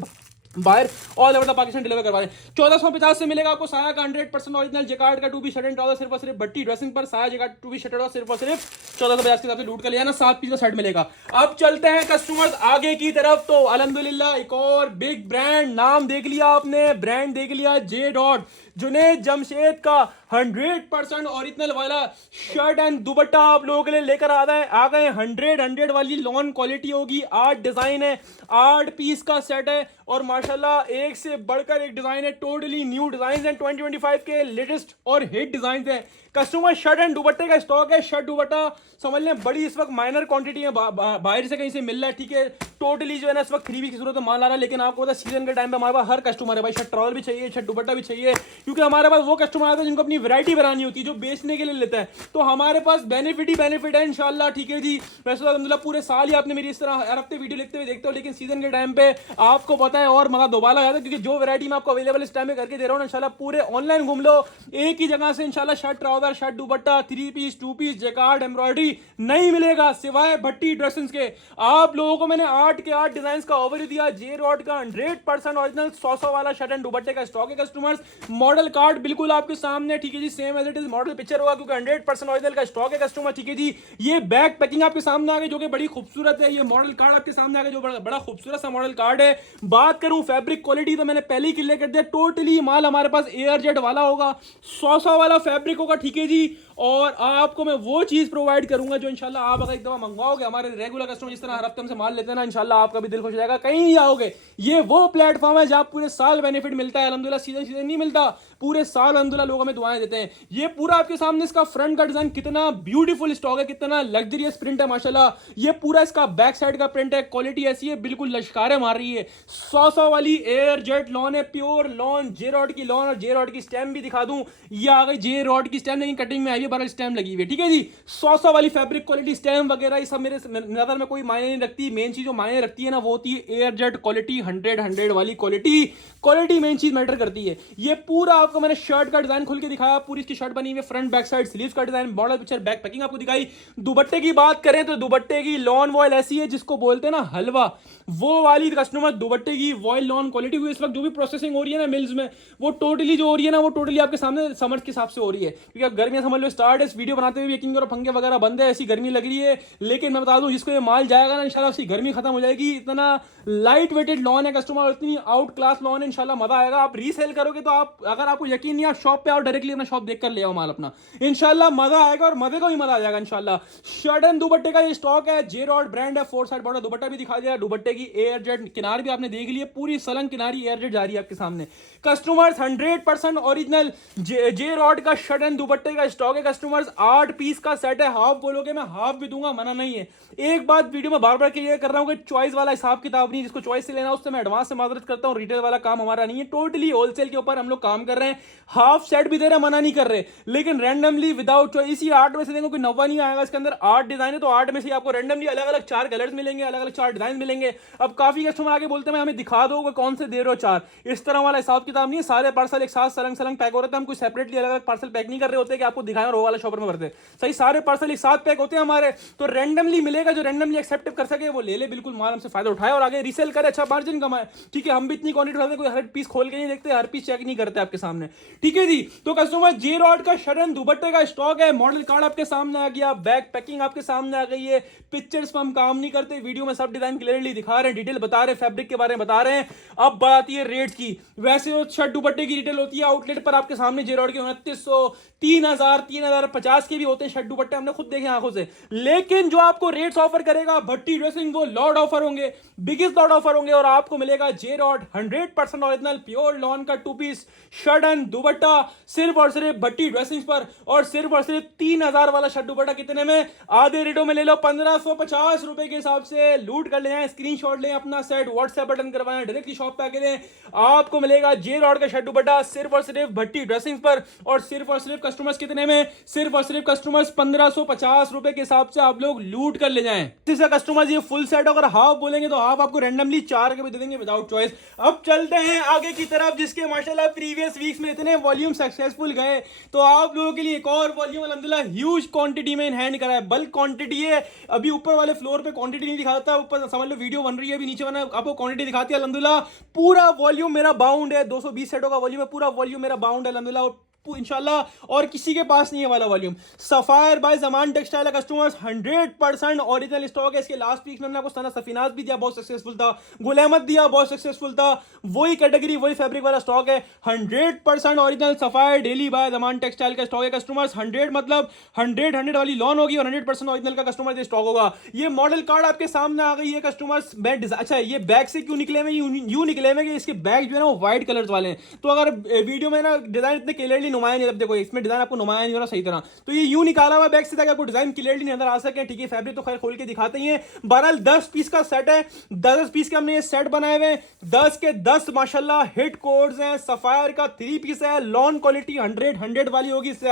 बाहर all over the Pakistan deliver करवा रहे हैं। 1450 से मिलेगा आपको साया का 100% ओरिजिनल जेकार्ड का 2 पीस शर्ट एंड ट्राउजर, सिर्फ और सिर्फ भट्टी ड्रेसिंग पर साया जेकार्ड 2 पीस शर्ट और सिर्फ और सिर्फ 1450 के हिसाब से लूट कर लिया ना, 7 पीस का सेट मिलेगा। अब चलते हैं कस्टमर्स आगे की तरफ। तो अल्हम्दुलिल्लाह एक और बिग ब्रांड, नाम देख लिया आपने, ब्रांड देख लिया, जे डॉट जुनैद जमशेद का 100% ओरिजिनल वाला शर्ट एंड दुपट्टा आप लोगों के लिए लेकर आ गए। 100 वाली लॉन क्वालिटी होगी, 8 डिजाइन है, 8 पीस का सेट है, और माशाल्लाह एक से बढ़कर एक डिजाइन है, टोटली न्यू डिजाइन है, 2025 के लेटेस्ट और हिट डिजाइन है। कस्टमर शर्ट एंड दुपट्टे का स्टॉक है, शर्ट दुपट्टा समझ लें बड़ी इस वक्त माइनर क्वांटिटी है, बाहर से कहीं से मिल रहा है, ठीक है। टोटली जो है ना इस वक्त 3 वीक की जरूरत है माल आ रहा है, लेकिन आपको पता है सीजन के टाइम पे हमारे पास हर कस्टमर है भाई, शर्ट ट्रॉल भी चाहिए, शर्ट दुपट्टा भी चाहिए, क्योंकि हमारे पास वो कस्टमर आते हैं जिनको अपनी वैरायटी बनानी होती है, जो बेचने के लिए लेता है। तो हमारे पास बेनिफिट ही बेनिफिट है इंशाल्लाह, ठीक है जी। वैसे तो अल्हम्दुलिल्लाह पूरे साल ही आपने मेरी इस तरह हर हफ्ते वीडियो लिखते हुए देखते हो, लेकिन सीजन के टाइम पे आपको पता है और मजा दोबारा आता है, क्योंकि जो वैरायटी मैं आपको अवेलेबल इस टाइम में करके दे रहा हूँ इंशाल्लाह पूरे ऑनलाइन घूम लो एक ही जगह से इंशाल्लाह, shirt trouser, shirt dupatta, 3 piece, 2 piece, jacquard, embroidery नहीं मिलेगा सिवाय भट्टी ड्रेसिंग्स के। आप लोगों को मैंने 8 के 8 डिजाइन का ओवरव्यू दिया। जे रॉड का 100% ओरिजिनल 100 वाला शर्ट एंड दुपट्टे का स्टॉक है कस्टमर्स। मॉडल कार्ड बिल्कुल आपके सामने, ठीक है जी, same as it is model picture होगा, क्योंकि 100% ओरिजिनल का स्टॉक है कस्टमर, ठीक है जी। ये बैक पैकिंग आपके सामने आ गई जो कि बड़ी खूबसूरत है। ये मॉडल कार्ड आपके सामने आ गया जो बड़ा खूबसूरत सा मॉडल कार्ड है। बात करूं फैब्रिक क्वालिटी तो मैंने पहले ही क्लियर कर दिया, टोटली माल हमारे पास एयर जेट वाला होगा, 100 वाला फैब्रिक होगा, ठीक है जी। और आपको मैं वो चीज प्रोवाइड करूंगा जो इंशाल्लाह आप अगर एक दफा मंगवाओगे, हमारे रेगुलर कस्टमर जिस तरह हर हफ्ते हमसे माल लेते हैं ना, इंशाल्लाह आपका भी दिल खुश हो जाएगा, कहीं नहीं आओगे। ये वो प्लेटफॉर्म है जहां पूरे साल बेनिफिट मिलता है अल्हम्दुलिल्लाह, सीजन नहीं मिलता, पूरे साल अल्हम्दुलिल्लाह लोग हमें दुआएं देते हैं। ये पूरा आपके सामने इसका फ्रंट का डिजाइन कितना ब्यूटीफुल स्टॉक है, कितना लग्जरियस प्रिंट है माशाल्लाह। ये पूरा इसका बैक साइड का प्रिंट है, क्वालिटी ऐसी है बिल्कुल लश्कारे मार रही है। 100 वाली एयर जेट लॉन है, प्योर लॉन, जे रॉड की लॉन, और जे रॉड की स्टैम्प भी दिखा दूं, ये आ गई जे रॉड की स्टैम्प, लेकिन कटिंग में आई है, 12 स्टैम्प लगी हुई है, ठीक है जी। 100 वाली फैब्रिक क्वालिटी, स्टैम्प वगैरह ये सब मेरे नजर में कोई मायने नहीं रखती। मेन चीज जो मायने रखती है ना वो होती है एयर जेट क्वालिटी, 100 वाली क्वालिटी मेन चीज मैटर करती है। ये पूरा आपको मैंने शर्ट का डिजाइन खुल के दिखाया, पूरी इसकी शर्ट बनी हुई है, फ्रंट बैक साइड स्लीव्स का design, border picture, back packing आपको दिखाई। दुपट्टे की बात करें तो दुपट्टे की लॉन वॉयल ऐसी है जिसको बोलते हैं ना हलवा, वो वाली कस्टमर दुपट्टे की वॉयल लॉन क्वालिटी हुई। इस वक्त जो भी प्रोसेसिंग हो रही है ना मिल्स में, वो टोटली जो हो रही है ना, वो टोटली आपके सामने समर के हिसाब से हो रही है, क्योंकि अब गर्मियां समझ लो स्टार्ट है। इस वीडियो बनाते हुए यकीन करो पंखे वगैरह बंद है, ऐसी गर्मी लग रही है। लेकिन मैं बता दूं जिसको ये माल जाएगा ना इंशाल्लाह उसकी गर्मी खत्म हो जाएगी। इतना लाइट वेटेड लॉन है कस्टमर, इतनी आउट क्लास लॉन है, इंशाल्लाह मजा आएगा। आप रीसेल करोगे तो आप, अगर आपको यकीन नहीं, आप शॉप पे आओ, डायरेक्टली अपना शॉप देख कर ले आओ माल अपना, इंशाल्लाह मजा आएगा और मजे का भी मजा आ जाएगा इंशाल्लाह। शर्ट एंड दुपट्टे का ये स्टॉक है, जे रॉड ब्रांड है, 4 साइड बॉर्डर दुपट्टा भी दिखा दिया। दुपट्टे की एयर जेट किनार भी आपने देख ली है, पूरी सलन किनारी एयर जेट जा रही है आपके सामने। कस्टमर्स 100% ओरिजिनल जे रॉड का शर्ट एंड दुपट्टे का स्टॉक है कस्टमर्स। 8 पीस का सेट है, हाफ बोलोगे मैं हाफ भी दूंगा, मना नहीं है। एक बात वीडियो में बार बार क्लियर कर रहा हूं कि चॉइस वाला हिसाब किताब नहीं, जिसको चॉइस से लेना उससे मैं एडवांस से माजरत करता हूं, रिटेल वाला काम हमारा नहीं है, टोटली होलसेल के ऊपर हम लोग काम कर रहे हैं। हाफ सेट भी दे रहे हैं, मना नहीं कर रहे, लेकिन रैंडमली विदाउट चॉइस इसी 8 में से देखो कोई 9 नहीं आएगा। इसके अंदर 8 डिजाइन है, तो 8 में से आपको रैंडमली अलग अलग 4 कलर्स मिलेंगे, अलग अलग 4 डिजाइन मिलेंगे। अब काफी कस्टमर आगे बोलते हैं हमें दिखा दो कौन से दे रहे हो 4, इस तरह वाला हिसाब किताब नहीं है। सारे पार्सल एक साथ सलंग सलंग पैक हो रहे थे, हम कोई सेपरेटली अलग अलग पार्सल पैक नहीं कर रहे होते कि आपको दिखाएं और वो वाला शॉपर में भरते सही। सारे पार्सल एक साथ पैक होते हैं हमारे, तो रैंडमली मिलेगा, जो रैंडमली एक्सेप्ट कर सके वो ले ले, बिल्कुल माल हमसे फायदा उठाए और आगे रीसेल करे, अच्छा मार्जिन कमाए। ठीक है, हम भी इतनी क्वांटिटी उठाते हैं, कोई हर पीस खोल के नहीं देखते, हर पीस चेक नहीं करते आपके सामने। ठीक है जी, तो कस्टमर जे रॉड का शर्ट एंड दुपट्टे का स्टॉक है, मॉडल कार्ड आपके सामने आ गया, बैक पैकिंग आपके सामने आ गई है। पिक्चर्स पर हम काम नहीं करते, वीडियो में सब डिजाइन क्लियरली दिखा रहे हैं, डिटेल बता रहे हैं, फैब्रिक के बारे में बता रहे हैं। अब बात आती है रेट की। वैसे वो शर्ट दुपट्टे की रिटेल होती है आउटलेट पर आपके सामने जे रॉड के 2900, 3000, 3050 के भी होते हैं शर्ट दुपट्टे, हमने खुद देखे आंखों से। लेकिन जो आपको रेट्स ऑफर करेगा भट्टी ड्रेसिंग, वो लॉर्ड ऑफर होंगे, बिगेस्ट लॉर्ड ऑफर होंगे, और आपको मिलेगा जे रॉड 100% ओरिजिनल प्योर लॉन का 2 पीस शर्ट एंड दुपट्टा सिर्फ और सिर्फ भट्टी ड्रेसिंग पर, और सिर्फ 3000 वाला शर्ट दुपट्टा कितने में? आधे रेटों में ले लो, 1550 रुपए के हिसाब से लूट कर ले जाए, स्क्रीनशॉट लें अपना सेट, व्हाट्सएप बटन करवाएं, डायरेक्टली शॉप पे आके दें, आपको मिलेगा जे रॉड का शर्ट दुपट्टा सिर्फ और सिर्फ भट्टी ड्रेसिंग पर, और सिर्फ कस्टमर्स कितने में? सिर्फ और सिर्फ कस्टमर्स 1550 रुपए के हिसाब से आप लोग लूट कर ले जाएं। इसी कस्टमर्स ये फुल सेट अगर हाफ बोलेंगे तो हाफ आपको रैंडमली 4 के भी दे देंगे विदाउट चॉइस। अब चलते हैं आगे की तरफ, जिसके माशाल्लाह प्रीवियस वीक्स में इतने वॉल्यूम सक्सेसफुल गए, तो आप लोगों के लिए एक और वॉल्यूम अल्हम्दुलिल्लाह ह्यूज क्वांटिटी में इन हैंड करा है, बल्क क्वांटिटी है। अभी ऊपर वाले फ्लोर पे क्वांटिटी नहीं दिखाता, ऊपर समझ लो वीडियो बन रही है, अभी नीचे वाला आपको क्वांटिटी दिखाती है। अल्हम्दुलिल्लाह पूरा वॉल्यूम मेरा बाउंड है, 220 सेटों का वॉल्यूम है, पूरा वॉल्यूम मेरा बाउंड है अल्हम्दुलिल्लाह, इंशाल्लाह, और किसी के पास नहीं है वाला volume. Sapphire by Zaman textile है कस्टमर्स, 100% ओरिजिनल स्टॉक है। इसके लास्ट वीक में हमने आपको सना सफीनाज भी दिया, बहुत सक्सेसफुल था, गुल अहमद दिया, बहुत सक्सेसफुल था, वही कैटेगरी वही फैब्रिक वाला स्टॉक है। 100% original sapphire daily by Zaman textile का स्टॉक है कस्टमर्स। 100 मतलब 100 वाली लॉन होगी और 100% ओरिजिनल का कस्टमर स्टॉक होगा। ये मॉडल कार्ड आपके सामने आ गई है कस्टमर्स। अच्छा, ये बैग से क्यों निकले हुए? यूं निकले हुए कि इसके बैग जो है ना वो व्हाइट कलर्स वाले हैं, तो अगर वीडियो में ना डिजाइन इतने क्लियरली नुमाया नहीं, अब देखो इसमें डिजाइन आपको नुमाया नहीं हो रहा सही तरह, तो ये यूं निकाला हुआ बैग से ताकि आपको डिजाइन क्लियरली नजर आ सके। ठीक है, फैब्रिक तो खैर खोल के दिखाते ही हैं। बहरहाल 10 पीस का सेट है, 10 पीस के हमने ये सेट बनाए हुए, 10 के 10 माशाल्लाह हिट कोड्स हैं। सफायर का 3 पीस है, लॉन क्वालिटी 100 वाली होगी, इससे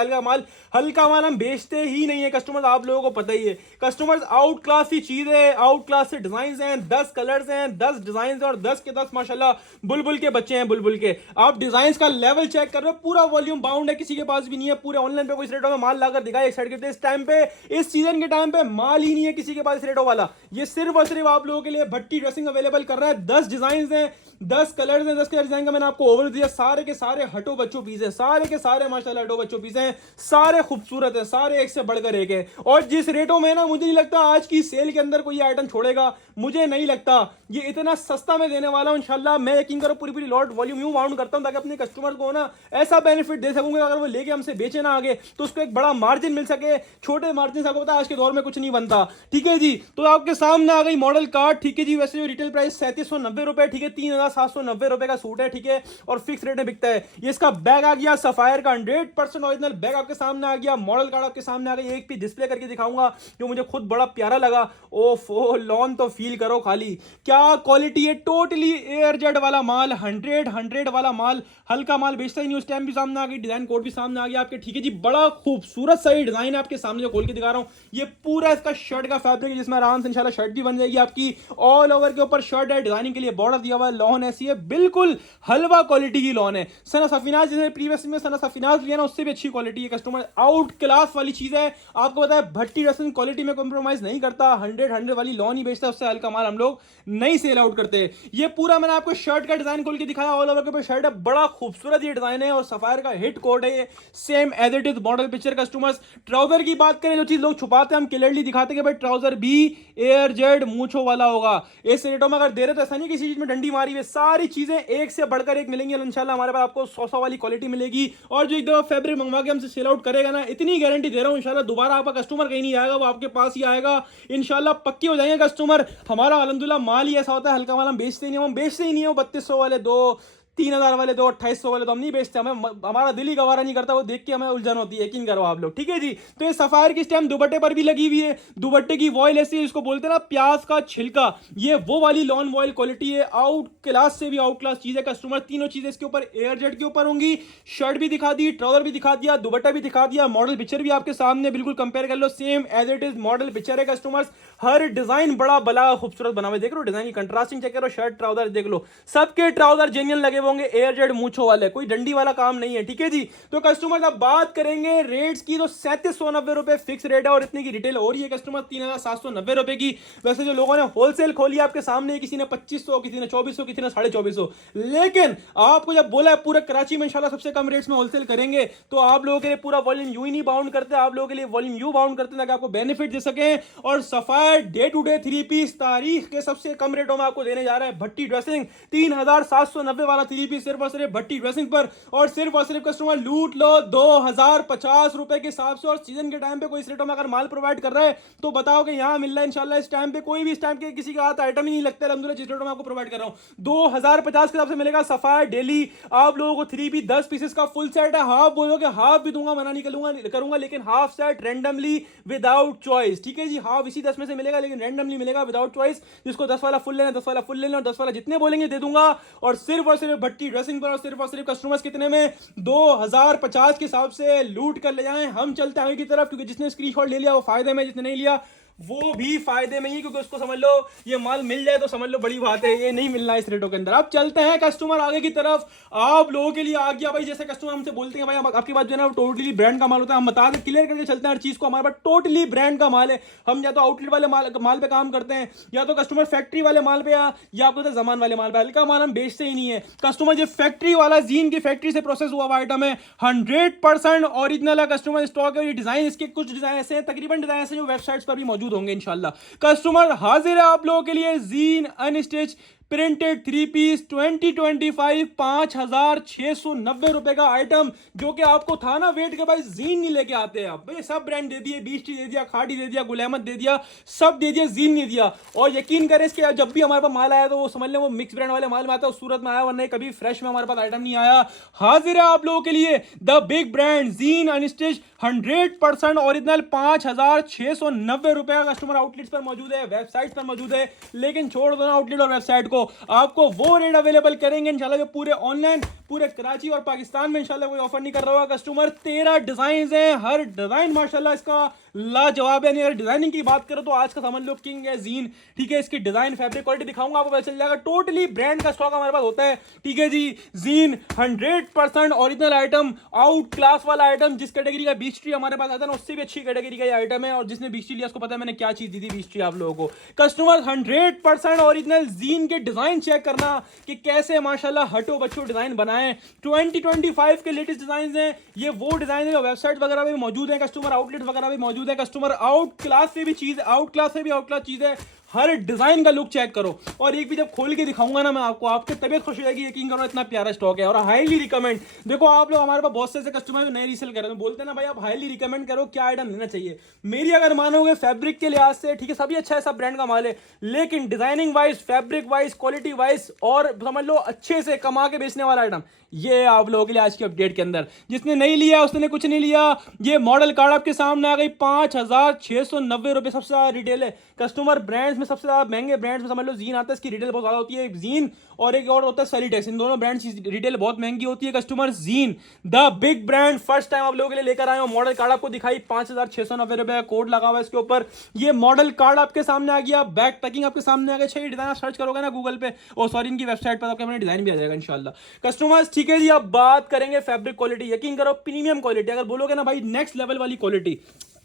हल्का माल हम बेचते ही नहीं है कस्टमर्स, आप लोगों को पता ही है कस्टमर्स। आउट क्लास की चीज है, आउट क्लास से डिजाइन हैं, 10 कलर्स हैं, 10 डिजाइन और 10 के 10 माशाल्लाह बुलबुल के बच्चे हैं, बुलबुल के। आप डिजाइन का लेवल चेक कर रहे हो, पूरा वॉल्यूम बाउंड है, किसी के पास भी नहीं है। पूरे ऑनलाइन पे कोई रेटों में माल लाकर दिखाए एक साइड के, इस टाइम पे, इस सीजन के टाइम पे माल ही नहीं है किसी के पास रेटों वाला। ये सिर्फ और सिर्फ आप लोगों के लिए भट्टी ड्रेसिंग अवेलेबल कर रहा है। 10 डिजाइन हैं, 10 कलर्स हैं, 10 कलर डिजाइन का मैंने आपको ओवर दिया। सारे के सारे हटो बच्चों पीस है, सारे के सारे माशाल्लाह हटो बच्चों पीस हैं, सारे खूबसूरत है, सारे एक से बढ़कर एक है। और जिस रेटों में ना, मुझे नहीं लगता आज की सेल के अंदर कोई आइटम छोड़ेगा, मुझे नहीं लगता ये इतना सस्ता में देने वाला हूं इंशाल्लाह। मैं यकीन करो पूरी लॉट वॉल्यूम यूं बाउंड करता हूं ताकि अपने कस्टमर को ना ऐसा बेनिफिट दे सकूंगा, अगर वो लेके हमसे बेचे ना आगे तो उसको एक बड़ा मार्जिन मिल सके। छोटे मार्जिन से आपको पता है आज के दौर में कुछ नहीं बनता। ठीक है जी, तो आपके सामने आ गई मॉडल कार्ड। ठीक है जी, वैसे जो रिटेल प्राइस 3790 रुपए, ठीक है, 3790 रुपए का सूट है, ठीक है, और फिक्स रेट में बिकता है। ये इसका बैग आ गया सफायर का 100% ओरिजिनल बैग आपके सामने आ गया। मॉडल कार्ड आपके सामने आ गई, एक पीस डिस्प्ले करके दिखाऊंगा जो मुझे खुद बड़ा प्यारा लगा। ओफो, लॉन तो फील करो खाली, क्या क्वालिटी है, टोटली एयर जेट वाला माल, 100 वाला माल, हल्का माल बेचता ही नहीं उस टाइम भी सामने आ गई। डिजाइन कोड भी सामने आ गया आपके, ठीक है जी। बड़ा खूबसूरत सा ये डिजाइन है आपके सामने जो खोल के दिखा रहा हूँ। ये पूरा इसका शर्ट का फैब्रिक है जिसमें आराम से इंशाल्लाह शर्ट भी बन जाएगी आपकी। ऑल ओवर के ऊपर शर्ट है, डिजाइनिंग के लिए बॉर्डर दिया हुआ है, लॉन ऐसी है, बिल्कुल हलवा क्वालिटी की लॉन है। सना सफिनाज जैसे प्रीवियस में सना सफिनाज लिया ना, उससे भी अच्छी क्वालिटी है कस्टमर, आउट क्लास वाली चीज है। आपको पता है भट्टी ड्रेसिंग क्वालिटी में कॉम्प्रोमाइज नहीं करता, 100 वाली लॉन ही बेचता है, उससे हल्का माल हम लोग नहीं सेल आउट करते। ये पूरा मैंने आपको शर्ट का डिजाइन खोल के दिखाया, ऑल ओवर के ऊपर शर्ट है, बड़ा खूबसूरत ये डिजाइन है और सफायर का हिट कोड है ये, same as it is model picture customers. Trouser की बात करें, जो चीज लोग छुपाते हैं हम क्लियरली दिखाते हैं कि भाई ट्राउजर भी एयर जेड मूछों वाला होगा। इस रेटों में अगर दे रहे तो ऐसा नहीं किसी चीज में डंडी मारी हुई, सारी चीजें एक से बढ़कर एक मिलेंगी इंशाल्लाह। हमारे पास आपको 100 वाली क्वालिटी मिलेगी और जो एक दफा फैब्रिक मंगवा के हमसे सेल आउट करेगा ना, इतनी गारंटी दे रहा हूं इंशाल्लाह दोबारा आपका कस्टमर कहीं नहीं आएगा, वो आपके पास ही आएगा इंशाल्लाह। पक्की हो जाएंगे कस्टमर। हमारा अल्हम्दुलिल्लाह माल ही ऐसा होता है, हल्का माल हम बेचते ही नहीं, हम बेचते ही नहीं हो 3200 वाले दो, 3000 वाले दो, 2800 वाले तो हम नहीं बेचते, हमें हमारा दिल ही गवारा नहीं करता, वो देख के हमें उलझन होती है, यकीन करो आप लोग, ठीक है जी। तो ये सफायर की स्टैम्प दुपट्टे पर भी लगी हुई है, दुपट्टे की वॉइल ऐसी है, इसको बोलते हैं ना प्याज का छिलका, ये वो वाली लॉन वॉइल क्वालिटी है, आउट क्लास से भी आउट क्लास चीज है कस्टमर। तीनों चीजें इसके ऊपर एयर जेट के ऊपर होंगी, शर्ट भी दिखा दी, ट्राउजर भी दिखा दिया, दुपट्टा भी दिखा दिया, मॉडल पिक्चर भी आपके सामने बिल्कुल कंपेयर कर लो, same as it is model picture है कस्टमर्स। हर डिजाइन बड़ा बला खूबसूरत बना हुआ, देख लो डिजाइन की कंट्रास्टिंग चेक करो, शर्ट ट्राउजर देख लो, सबके ट्राउजर जेन्युइन लगे होंगे, एयर जेट मूछों वाले, कोई डंडी वाला काम नहीं है, ठीक है जी। तो कस्टमर अब बात करेंगे रेट्स की, तो 3790 रुपए फिक्स रेट है और इतने की रिटेल हो रही है कस्टमर 3790 रुपए की। वैसे जो लोगों ने होलसेल खोली आपके सामने, किसी ने 2500, किसी ने 2400, किसी ने 2450, लेकिन आपको जब बोला है पूरे कराची में इंशाल्लाह सबसे कम रेट्स में होलसेल करेंगे, तो आप लोगों के लिए पूरा वॉल्यूम यू ही नहीं बाउंड करते, आप लोगों के लिए वॉल्यूम यू बाउंड करते ताकि आपको बेनिफिट दे सके। और sapphire day to day 3 piece तारीख के सबसे कम रेटों में आपको देने जा रहा है भट्टी ड्रेसिंग, 3790 वाला 3 पीस सिर्फ और सिर्फ भट्टी ड्रेसिंग पर, और सिर्फ कस्टमर लूट लो 2050 रुपए के हिसाब से। और सीजन के टाइम पे कोई इस रेटों में अगर माल प्रोवाइड कर रहा है तो बताओ कि यहां मिल रहा है इंशाल्लाह इस टाइम पे, कोई भी इस टाइम के किसी का हाथ आइटम ही नहीं लगता अल्हम्दुलिल्लाह जिस रेटों में आपको प्रोवाइड कर रहा हूं। 2050 के हिसाब से मिलेगा सफायर डेली आप लोगों को 3 पीस 10 पीसेस का फुल सेट है, हाफ बोलोगे हाफ भी दूंगा, मना नहीं करूंगा, लेकिन half set randomly without choice, ठीक है जी। हाफ इसी 10 में से मिलेगा लेकिन रेंडमली मिलेगा विदाउट चॉइस, जिसको 10 वाला फुल लेना 10 वाला फुल लेना, और 10 वाला जितने बोलेंगे दे दूंगा। और सिर्फ भट्टी ड्रेसिंग पर और सिर्फ कस्टमर्स कितने में 2050 के हिसाब से लूट कर ले जाएं। हम चलते हैं आगे की तरफ, क्योंकि जिसने स्क्रीनशॉट ले लिया वो फायदे में, जिसने नहीं लिया वो भी फायदे में ही, क्योंकि उसको समझ लो ये माल मिल जाए तो समझ लो बड़ी बात है, ये नहीं मिलना इस रेटों के अंदर। अब चलते हैं कस्टमर आगे की तरफ, आप लोगों के लिए आ गया भाई, जैसे कस्टमर हमसे बोलते हैं भाई आपके पास जो है ना टोटली ब्रांड का माल होता है, हम बता दें क्लियर करके चलते हैं हर चीज को, हमारे पास टोटली ब्रांड का माल है। हम या तो आउटलेट वाले माल पे काम करते हैं, या तो कस्टमर फैक्ट्री वाले माल पे, या आपको जमान वाले माल पे, हल्का माल हम बेचते ही नहीं है कस्टमर। जो फैक्ट्री वाला जीन की फैक्ट्री से प्रोसेस हुआ हुआ आइटम है, 100% ओरिजिनल है कस्टमर, स्टॉक है। ये डिजाइन इसके कुछ डिजाइन ऐसे हैं, तकरीबन डिजाइन ऐसे जो वेबसाइट्स पर भी मौजूद होंगे इंशाल्लाह। कस्टमर हाजिर है आप लोगों के लिए जीन अनस्टिच प्रिंटेड 3 पीस 2025 5690 रुपए का आइटम, जो कि आपको था ना वेट के भाई जीन नहीं लेके आते आप भाई, सब ब्रांड दे दिए, बीस्टी दे दिया, खाड़ी दे दिया, गुल अहमद दे दिया, सब दे दिया, जीन नहीं दिया। और यकीन करें इसके जब भी हमारे पास माल आया तो वो समझ लें वो मिक्स ब्रांड वाले माल में आता है, उस सूरत में आया, वरना कभी फ्रेश में हमारे पास आइटम नहीं आया। हाजिर है आप लोगों के लिए the big brand gene unstitch 100% original 5690 रुपए का कस्टमर आउटलेट्स पर मौजूद है, वेबसाइट पर मौजूद है, लेकिन छोड़ दो ना आउटलेट और वेबसाइट को, आपको वो रेट अवेलेबल करेंगे इंशाल्लाह जो पूरे ऑनलाइन पूरे कराची और पाकिस्तान में इंशाल्लाह कोई ऑफर नहीं कर रहा होगा कस्टमर। 13 डिजाइन हैं, हर डिजाइन माशाल्लाह इसका लाजवाब है। अगर डिजाइनिंग की बात करो तो आज का समझ लो किंग है जीन, ठीक है। इसकी डिजाइन फैब्रिक क्वालिटी दिखाऊंगा आपको पता चल जाएगा, टोटली ब्रांड का स्टॉक हमारे पास होता है, ठीक है जी। Jean 100% original item, outclass वाला आइटम, जिस कैटेगरी का बीस्ट्री हमारे पास आता है ना उससे भी अच्छी कैटेगरी का ये आइटम है। और जिसने बीस्ट्री लिया उसको पता है मैंने क्या चीज दी थी बीस्ट्री आप लोगों को। कस्टमर 100% ओरिजिनल जीन के डिजाइन चेक करना कि कैसे माशाल्लाह हटो बच्चों डिजाइन बनाए, 2025 के लेटेस्ट डिजाइन हैं ये, वो डिजाइन है वेबसाइट वगैरह भी मौजूद है कस्टमर, आउटलेट वगैरह भी मौजूद है कस्टमर। आउट क्लास से भी चीज, आउट क्लास से भी आउट क्लास चीज है, हर डिजाइन का लुक चेक करो। और एक भी जब खोल के दिखाऊंगा ना मैं आपको, आपकी तबीयत खुश हो जाएगी, यकीन करो इतना प्यारा स्टॉक है। और हाईली रिकमेंड, देखो आप लोग हमारे पास बहुत से ऐसे कस्टमर जो नए रीसेल कर रहे हैं, बोलते हैं ना भाई आप हाईली रिकमेंड करो क्या आइटम लेना चाहिए। मेरी अगर मानोगे फैब्रिक के लिहाज से ठीक है सभी अच्छा है, सब ब्रांड का माल है, लेकिन designing wise, fabric wise, quality wise और समझ लो अच्छे से कमा के बेचने वाला आइटम ये आप लोगों के लिए आज की अपडेट के अंदर। जिसने नहीं लिया उसने कुछ नहीं लिया। ये मॉडल कार्ड आपके सामने आ गई 5690 रुपए, सबसे ज्यादा रिटेल है कस्टमर। ब्रांड ब्रांड्स में सबसे ज्यादा महंगे ब्रांड्स में समझ लो जीन आता है, इसकी रिटेल बहुत ज्यादा होती है, जीन और एक और होता है सैलिटेक्स, इन दोनों ब्रांड्स की रिटेल बहुत महंगी होती है customer. Gene the big brand first time आप लोगों के लिए लेकर आए हो, मॉडल कार्ड आपको दिखाई 5,690 रुपए, कोड लगा हुआ है इसके ऊपर, ये मॉडल कार्ड आपके सामने आ गया, बैक पैकिंग आपके सामने आ गया। छह डिजाइन आप सर्च करोगे ना गूगल पे, और सॉरी इनकी वेबसाइट पर आपके डिजाइन भी आ जाएगा इंशाल्लाह कस्टमर्स, ठीक है जी। अब बात करेंगे फैब्रिक क्वालिटी, यकीन करो प्रीमियम क्वालिटी, अगर बोलोगे ना भाई नेक्स्ट लेवल वाली क्वालिटी,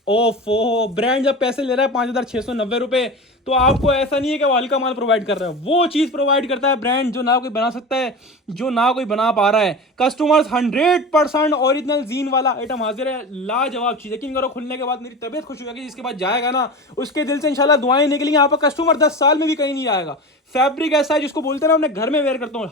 ओफो ब्रांड जब पैसे ले रहा है 5,690 रुपए, तो आपको ऐसा नहीं है कि वो हल्का माल प्रोवाइड कर रहा है, वो चीज प्रोवाइड करता है ब्रांड जो ना कोई बना सकता है, जो ना कोई बना पा रहा है कस्टमर्स। 100% ओरिजिनल जीन वाला आइटम हाजिर है, लाजवाब चीज, यकीन करो खुलने के बाद मेरी तबीयत खुश हो जाएगी, जिसके बाद जाएगा ना उसके दिल से इंशाल्लाह दुआएं निकलेंगी, आपका कस्टमर 10 साल में भी कहीं नहीं जाएगा। फैब्रिक ऐसा है जिसको बोलते हैं ना, मैं घर में वेयर करता हूँ,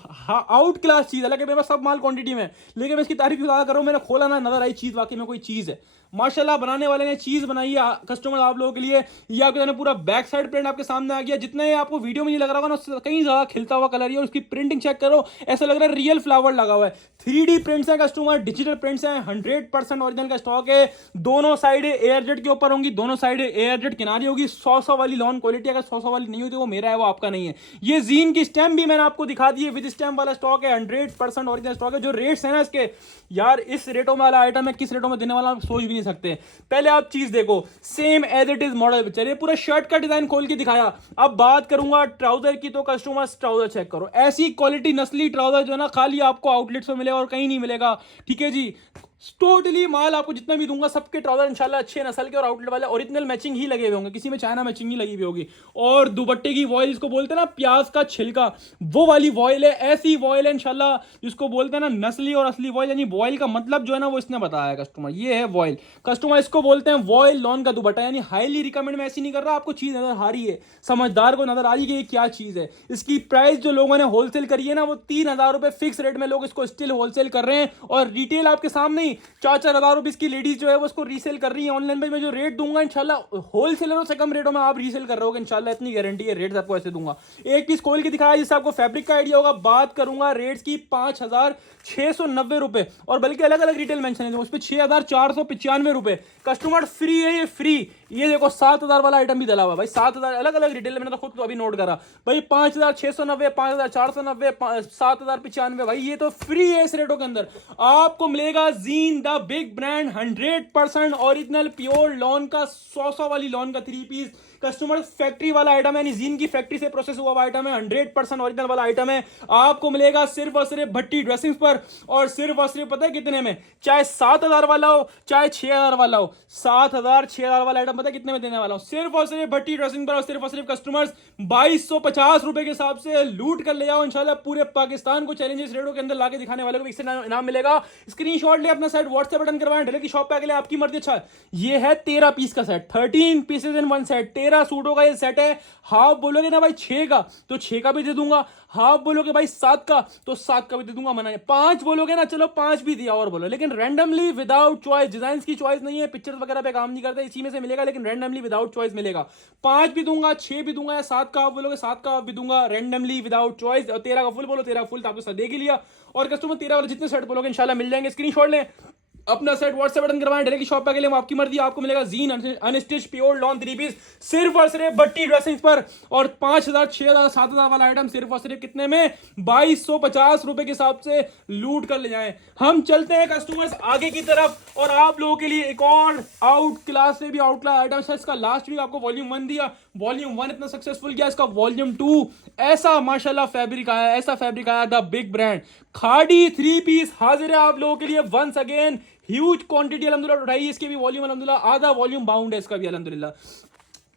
आउट क्लास चीज है, मेरे पास सब माल क्वांटिटी में, लेकिन मैं इसकी तारीफ ज्यादा कर रहा हूँ, मैंने खोला ना नजर आई चीज वाकई में कोई चीज है, माशाल्लाह बनाने वाले ने चीज बनाई है कस्टमर आप लोगों के लिए। ये आपके पूरा बैक साइड प्रिंट आपके सामने आ गया, जितना ये आपको वीडियो में नहीं लग रहा होगा ना उससे कहीं ज्यादा खिलता हुआ कलर है, और उसकी प्रिंटिंग चेक करो, ऐसा लग रहा है रियल फ्लावर लगा हुआ है, 3D प्रिंट्स है कस्टमर, डिजिटल प्रिंट्स हैं, 100% ओरिजिनल का स्टॉक है, दोनों साइड एयर जेट के ऊपर होंगी, दोनों साइड एयर जेट किनारी होगी, 100 वाली लॉन क्वालिटी, अगर 100 वाली नहीं होती वो मेरा है वो आपका नहीं है। ये जीन की स्टैम्प भी मैंने आपको दिखा दी है, विद स्टैम्प वाला स्टॉक है, 100% ओरिजिनल स्टॉक है। जो रेट्स है ना इसके यार, इस रेटों में वाला आइटम है, किस रेटों में देने वाला आप सोच भी नहीं सकते। पहले आप चीज देखो, same as it is model, चलिए पूरा शर्ट का डिजाइन खोल के दिखाया, अब बात करूंगा ट्राउजर की, तो कस्टमर्स ट्राउजर चेक करो, ऐसी क्वालिटी नस्ली ट्राउजर जो है ना खाली आपको आउटलेट्स में मिलेगा और कहीं नहीं मिलेगा, ठीक है जी। टोटली माल आपको जितना भी दूंगा सबके ट्राउजर इंशाल्लाह अच्छे नस्ल के और आउटलेट वाले ओरिजिनल मैचिंग ही लगे हुए होंगे, किसी में चाइना मैचिंग ही लगी हुई होगी। और दुपट्टे की वॉयल जिसको बोलते हैं ना प्याज का छिलका, वो वाली वॉयल है, ऐसी वॉयल है इंशाल्लाह जिसको बोलते हैं ना नस्ली और असली वॉयल, यानी वॉयल का मतलब जो है ना वो इसने बताया कस्टमर, ये है वॉयल कस्टमर, इसको बोलते हैं वॉयल लॉन का दुपट्टा, यानी हाईली रिकमेंड मैं ऐसी नहीं कर रहा, आपको चीज नजर आ रही है, समझदार को नजर आ रही है कि ये क्या चीज है। इसकी प्राइस जो लोगों ने होलसेल करी है ना वो 3,000 रुपए फिक्स रेट में लोग इसको स्टिल होलसेल कर रहे हैं, और रिटेल आपके सामने ही 4,000 रुपीस की लेडीज जो है वो उसको रीसेल कर रही है ऑनलाइन पे। मैं जो रेट दूंगा इंशाल्लाह होलसेलरों से कम रेटों में आप रीसेल कर रहे हो इंशाल्लाह, इतनी गारंटी है, रेट्स आपको ऐसे दूंगा। एक पीस खोल के दिखाया जिससे आपको फैब्रिक का आइडिया होगा। बात करूंगा रेट्स की 5,690 रुपए, और बल्कि अलग अलग रिटेल मेंशन है उस पर 6,495 रुपए, कस्टमर फ्री है ये, फ्री। ये देखो 7,000 वाला आइटम भी डला हुआ भाई, 7,000 अलग अलग रिटेल, मैंने तो खुद तो अभी नोट करा भाई, 5,690, 5,490, 7,095 भाई, ये तो फ्री है इस रेटों के अंदर। आपको मिलेगा gene the big brand 100% original pure lawn का 100 वाली लॉन का 3 पीस कस्टमर, फैक्ट्री वाला आइटम है, यानी जीन की फैक्ट्री से प्रोसेस हुआ हुआ आइटम है, 100% ओरिजिनल वाला आइटम है। आपको मिलेगा सिर्फ और सिर्फ भट्टी ड्रेसिंग्स पर, और सिर्फ और सिर्फ पता है कितने में, चाहे 7,000 वाला हो चाहे 6,000 वाला हो, 7,000 6,000 वाला आइटम पता है कितने में देने वाला हूं, सिर्फ और सिर्फ भट्टी ड्रेसिंग पर, और सिर्फ कस्टमर्स 2,250 रुपए के हिसाब से लूट कर ले जाओ इंशाल्लाह। पूरे पाकिस्तान को चैलेंजेस रेटों के अंदर लाके दिखाने वाले को इससे इनाम मिलेगा। स्क्रीनशॉट ले अपना साइड व्हाट्सएप बटन करवाएं, ढेले की शॉप पे आके आपकी मर्जी। अच्छा ये है 13 पीस का set, 13 pieces in one set, 13 सूटों का ये सेट है। हाफ बोलोगे ना भाई 6 का तो 6 का भी दे दूंगा, हाफ बोलोगे भाई 7 का तो 7 का भी दे दूंगा, मना नहीं। 5 बोलोगे ना चलो 5 भी दिया और बोलो, लेकिन रैंडमली विदाउट चॉइस, डिजाइन की चॉइस नहीं है, पिक्चर्स वगैरह पे काम नहीं करते, इसी में से मिलेगा, लेकिन रैंडमली विदाउट चॉइस मिलेगा। 5 भी दूंगा, 6 भी दूंगा, या 7 का आप बोलोगे 7 का आप भी दूंगा, रैंडमली विदाउट चॉइस। और 13 का फुल बोलो, 13 फुल तो आपको देख ही लिया। और कस्टमर 13 वाले जितने सेट बोलोगे इंशाल्लाह मिल जाएंगे। स्क्रीनशॉट लें अपना सेट व्हाट्सएप बटन करवाएं, डायरेक्ट की शॉप पे के लिए आपकी मर्जी। आपको मिलेगा जीन अनस्टिच प्योर लॉन 3 पीस सिर्फ और सिर्फ भट्टी ड्रेसिंग्स पर, और 5,000 6,000 7,000 वाला आइटम सिर्फ और सिर्फ कितने में, 2,250 रुपए के हिसाब से लूट कर ले जाएं। हम चलते हैं कस्टमर्स आगे की तरफ, और आप लोगों के लिए एक और आउट क्लास से भी आउट क्लास आइटम है। इसका लास्ट वीक आपको वॉल्यूम 1 दिया, वॉल्यूम 1 इतना सक्सेसफुल गया, इसका वॉल्यूम 2 ऐसा माशाल्लाह फैब्रिक आया, ऐसा फैब्रिक आया, द बिग ब्रांड खाड़ी 3 पीस हाजिर है आप लोगों के लिए वंस अगेन। ह्यूज क्वांटिटी अल्हम्दुलिल्लाह उठाई, इसके भी वॉल्यूम अल्हम्दुलिल्लाह आधा वॉल्यूम बाउंड है इसका भी अल्हम्दुलिल्लाह।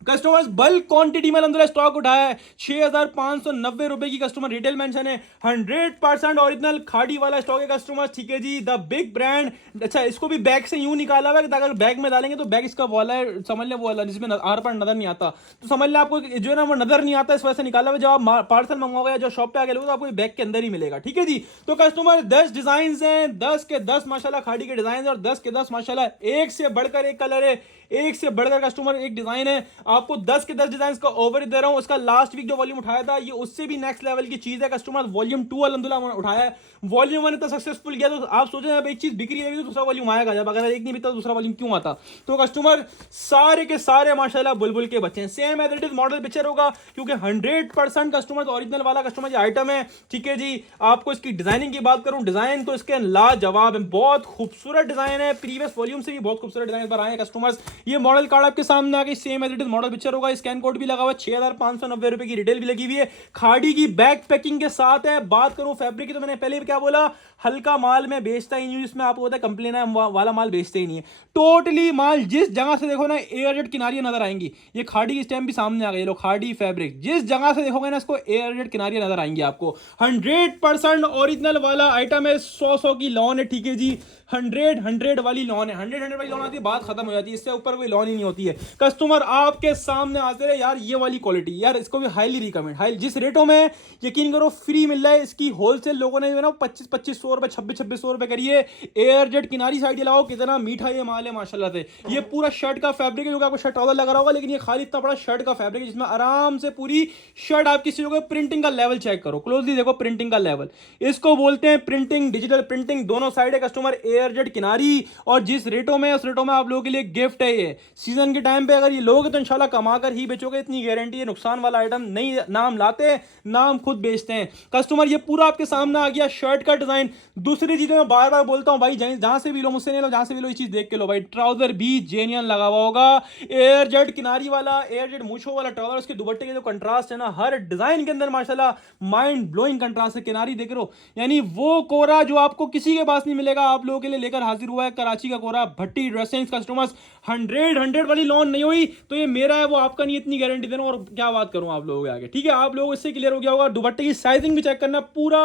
कस्टमर्स बल्क क्वांटिटी में अल्हम्दुलिल्लाह स्टॉक उठाया है। 6,590 रुपए की कस्टमर रिटेल मेंशन है, 100% ओरिजिनल खाड़ी वाला स्टॉक है कस्टमर, ठीक है जी, द बिग ब्रांड। अच्छा इसको भी बैग से यूं निकाला हुआ है, अगर बैग में डालेंगे तो बैग इसका वाला है, समझ ले वो वाला जिसमें आर पार नजर नहीं आता, तो समझ ले आपको जो है ना वो नजर नहीं आता, इस वजह से निकाला हुआ। जब आप पार्सल मंगवाओगे या जो शॉप पे आगे लोगे तो आपको बैग के अंदर ही मिलेगा, ठीक है जी। तो कस्टमर 10 डिजाइन हैं, 10 के 10 माशाल्लाह खाड़ी के डिजाइन है, और 10 के 10 माशाल्लाह एक से बढ़कर एक कलर है, एक से बढ़कर कस्टमर एक डिजाइन है। आपको 10 के 10 डिजाइन का ओवर दे रहा हूं। उसका लास्ट वीक जो वॉल्यूम उठाया था ये उससे भी नेक्स्ट लेवल की चीज है कस्टमर। वॉल्यूम 2 अल्हम्दुलिल्लाह उठाया है, वॉल्यूम 1 इतना सक्सेसफुल गया, तो आप सोचें अब एक चीज बिक्री है तो दूसरा वॉल्यूम आएगा, जब अगर एक नहीं बिकता तो दूसरा वॉल्यूम क्यों आता। तो कस्टमर सारे के सारे माशाल्लाह बुलबुल के बच्चे हैं, same as it is model picture होगा, क्योंकि 100% कस्टमर ओरिजिनल वाला कस्टमर ये आइटम है। ठीक है जी, आपको इसकी डिजाइनिंग की बात करूं, डिजाइन तो इसके लाजवाब है, बहुत खूबसूरत डिजाइन है, प्रीवियस वॉल्यूम से भी बहुत खूबसूरत डिजाइन पर आए कस्टमर्स। ये मॉडल कार्ड आपके सामने आ गई, same as it is model picture होगा, स्कैन कोड भी लगा हुआ, 6590 रुपए की रिटेल भी लगी हुई है, खाड़ी की बैक पैकिंग के साथ है। बात करूं फैब्रिक की तो मैंने पहले भी क्या बोला, हल्का माल में बेचता ही नहीं, इसमें आपको होता है कंप्लेन है वाला माल बेचते ही नहीं है। टोटली माल जिस जगह से देखो ना एयरजेट किनारियां नजर आएंगी, ये खाड़ी की स्टैम्प भी सामने आ गई, लो खाड़ी फैब्रिक, जिस जगह से देखोगे ना इसको एयरजेट किनारियां नजर आएंगी आपको। 100% ओरिजिनल वाला आइटम है, 100 की लॉन है। ठीक है जी, 100 वाली लॉन है, 100 वाली लॉन आती है, बात खत्म हो जाती है, इससे ऊपर कोई लॉन ही नहीं होती है। कस्टमर आपके सामने आते रहे यार, ये वाली क्वालिटी यार, इसको भी हाईली रिकमेंड, हाई जिस रेटों में यकीन करो फ्री मिल रहा है, इसकी होलसेल लोगों ने ना 2500 रुपए 2600 रुपए करिए। एयरजेट किनारी साइड लगाओ, कितना मीठा ये माल है माशाल्लाह से। ये पूरा शर्ट का फैब्रिक है, जो आपको शर्ट ट्राउजर लगा रहा होगा, लेकिन ये खाली इतना बड़ा शर्ट का फैब्रिक है जिसमें आराम से पूरी शर्ट आप किसी को प्रिंटिंग का लेवल चेक करो, क्लोजली देखो प्रिंटिंग का लेवल, इसको बोलते हैं प्रिंटिंग, डिजिटल प्रिंटिंग, दोनों साइड है कस्टमर। एयरजेट किनारी, और जिस रेटों में उस रेटों में आप लोगों के लिए गिफ्ट है। ये सीजन के टाइम पे अगर ये लोगे तो इंशाल्लाह कमा कर ही बेचोगे, इतनी गारंटी है। नुकसान वाला आइटम नहीं, नाम लाते नाम खुद बेचते हैं कस्टमर। ये पूरा आपके सामने आ गया शर्ट का डिजाइन। दूसरी चीजें मैं बार बार बोलता हूं भाई, जहां से भी लो, मुझसे नहीं लो, जहां से भी लो, ये चीज देख के लो भाई, ट्राउजर भी जेन्युइन लगा हुआ होगा, एयरजेट किनारी वाला, एयरजेट मूछों वाला ट्राउजर, उसके दुपट्टे के जो कंट्रास्ट है ना हर डिजाइन के अंदर माशाल्लाह माइंड ब्लोइंग कंट्रास्ट है। किनारी देख रहे हो, यानी वो कोरा जो आपको किसी के पास नहीं मिलेगा, आप लोगों के लिए लेकर हाजिर हुआ है कराची का कोरा भट्टी ड्रेसिंग्स कस्टमर्स। 100 वाली लॉन नहीं हुई तो ये मेरा है, वो आपका नहीं, इतनी गारंटी देना। और क्या बात करूं आप लोगों के आगे, ठीक है, आप लोगों इससे क्लियर हो गया होगा। दुपट्टे की साइजिंग भी चेक करना, पूरा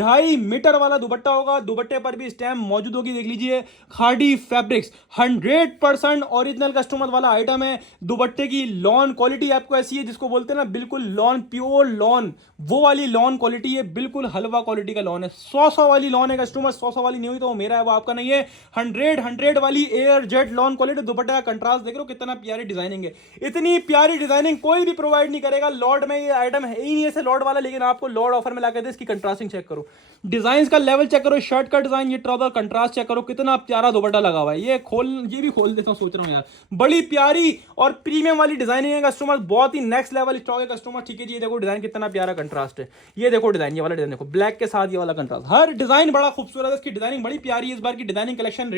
2.5 मीटर वाला दुपट्टा होगा, दुपट्टे पर भी स्टैम्प मौजूद होगी, देख लीजिए, खाड़ी फैब्रिक्स 100% ओरिजिनल कस्टमर वाला आइटम है। दुपट्टे की लॉन क्वालिटी आपको ऐसी है जिसको बोलते हैं ना बिल्कुल लॉन, प्योर लॉन, वो वाली लॉन क्वालिटी है, बिल्कुल हलवा क्वालिटी का लॉन है। 100 वाली लॉन है कस्टमर, 100 वाली नहीं हुई तो वो मेरा है, वो आपका नहीं है। 100 वाली एयर जेट लॉन क्वालिटी, दुपट्टे का कंट्रास्ट देख रहे हो कितना प्यारी डिजाइनिंग है। इतनी प्यारी डिजाइनिंग कोई भी प्रोवाइड नहीं करेगा, लॉर्ड में ये आइटम है ही नहीं ऐसे लॉर्ड वाला, लेकिन आपको लॉर्ड ऑफर में ला के दे। इसकी कंट्रास्टिंग चेक करो, डिजाइन का लेवल चेक करो, शर्ट का डिजाइन, ये ट्राउजर कंट्रास्ट चेक करो, कितना प्यारा दुपट्टा लगा हुआ है। ये भी खोल देता हूं, सोच रहा हूं यार, बड़ी प्यारी और प्रीमियम वाली डिजाइनिंग है कस्टमर, बहुत ही नेक्स्ट लेवल स्टॉक है कस्टमर। ठीक है जी, ये देखो डिजाइन कितना प्यारा कंट्रास्ट है, ये देखो डिजाइन, ये वाला डिजाइन देखो, ब्लैक के साथ ये वाला कंट्रास्ट, हर डिजाइन बड़ा खूबसूरत है, इसकी डिजाइनिंग बड़ी प्यारी है। इस बार की डिजाइनिंग कलेक्शन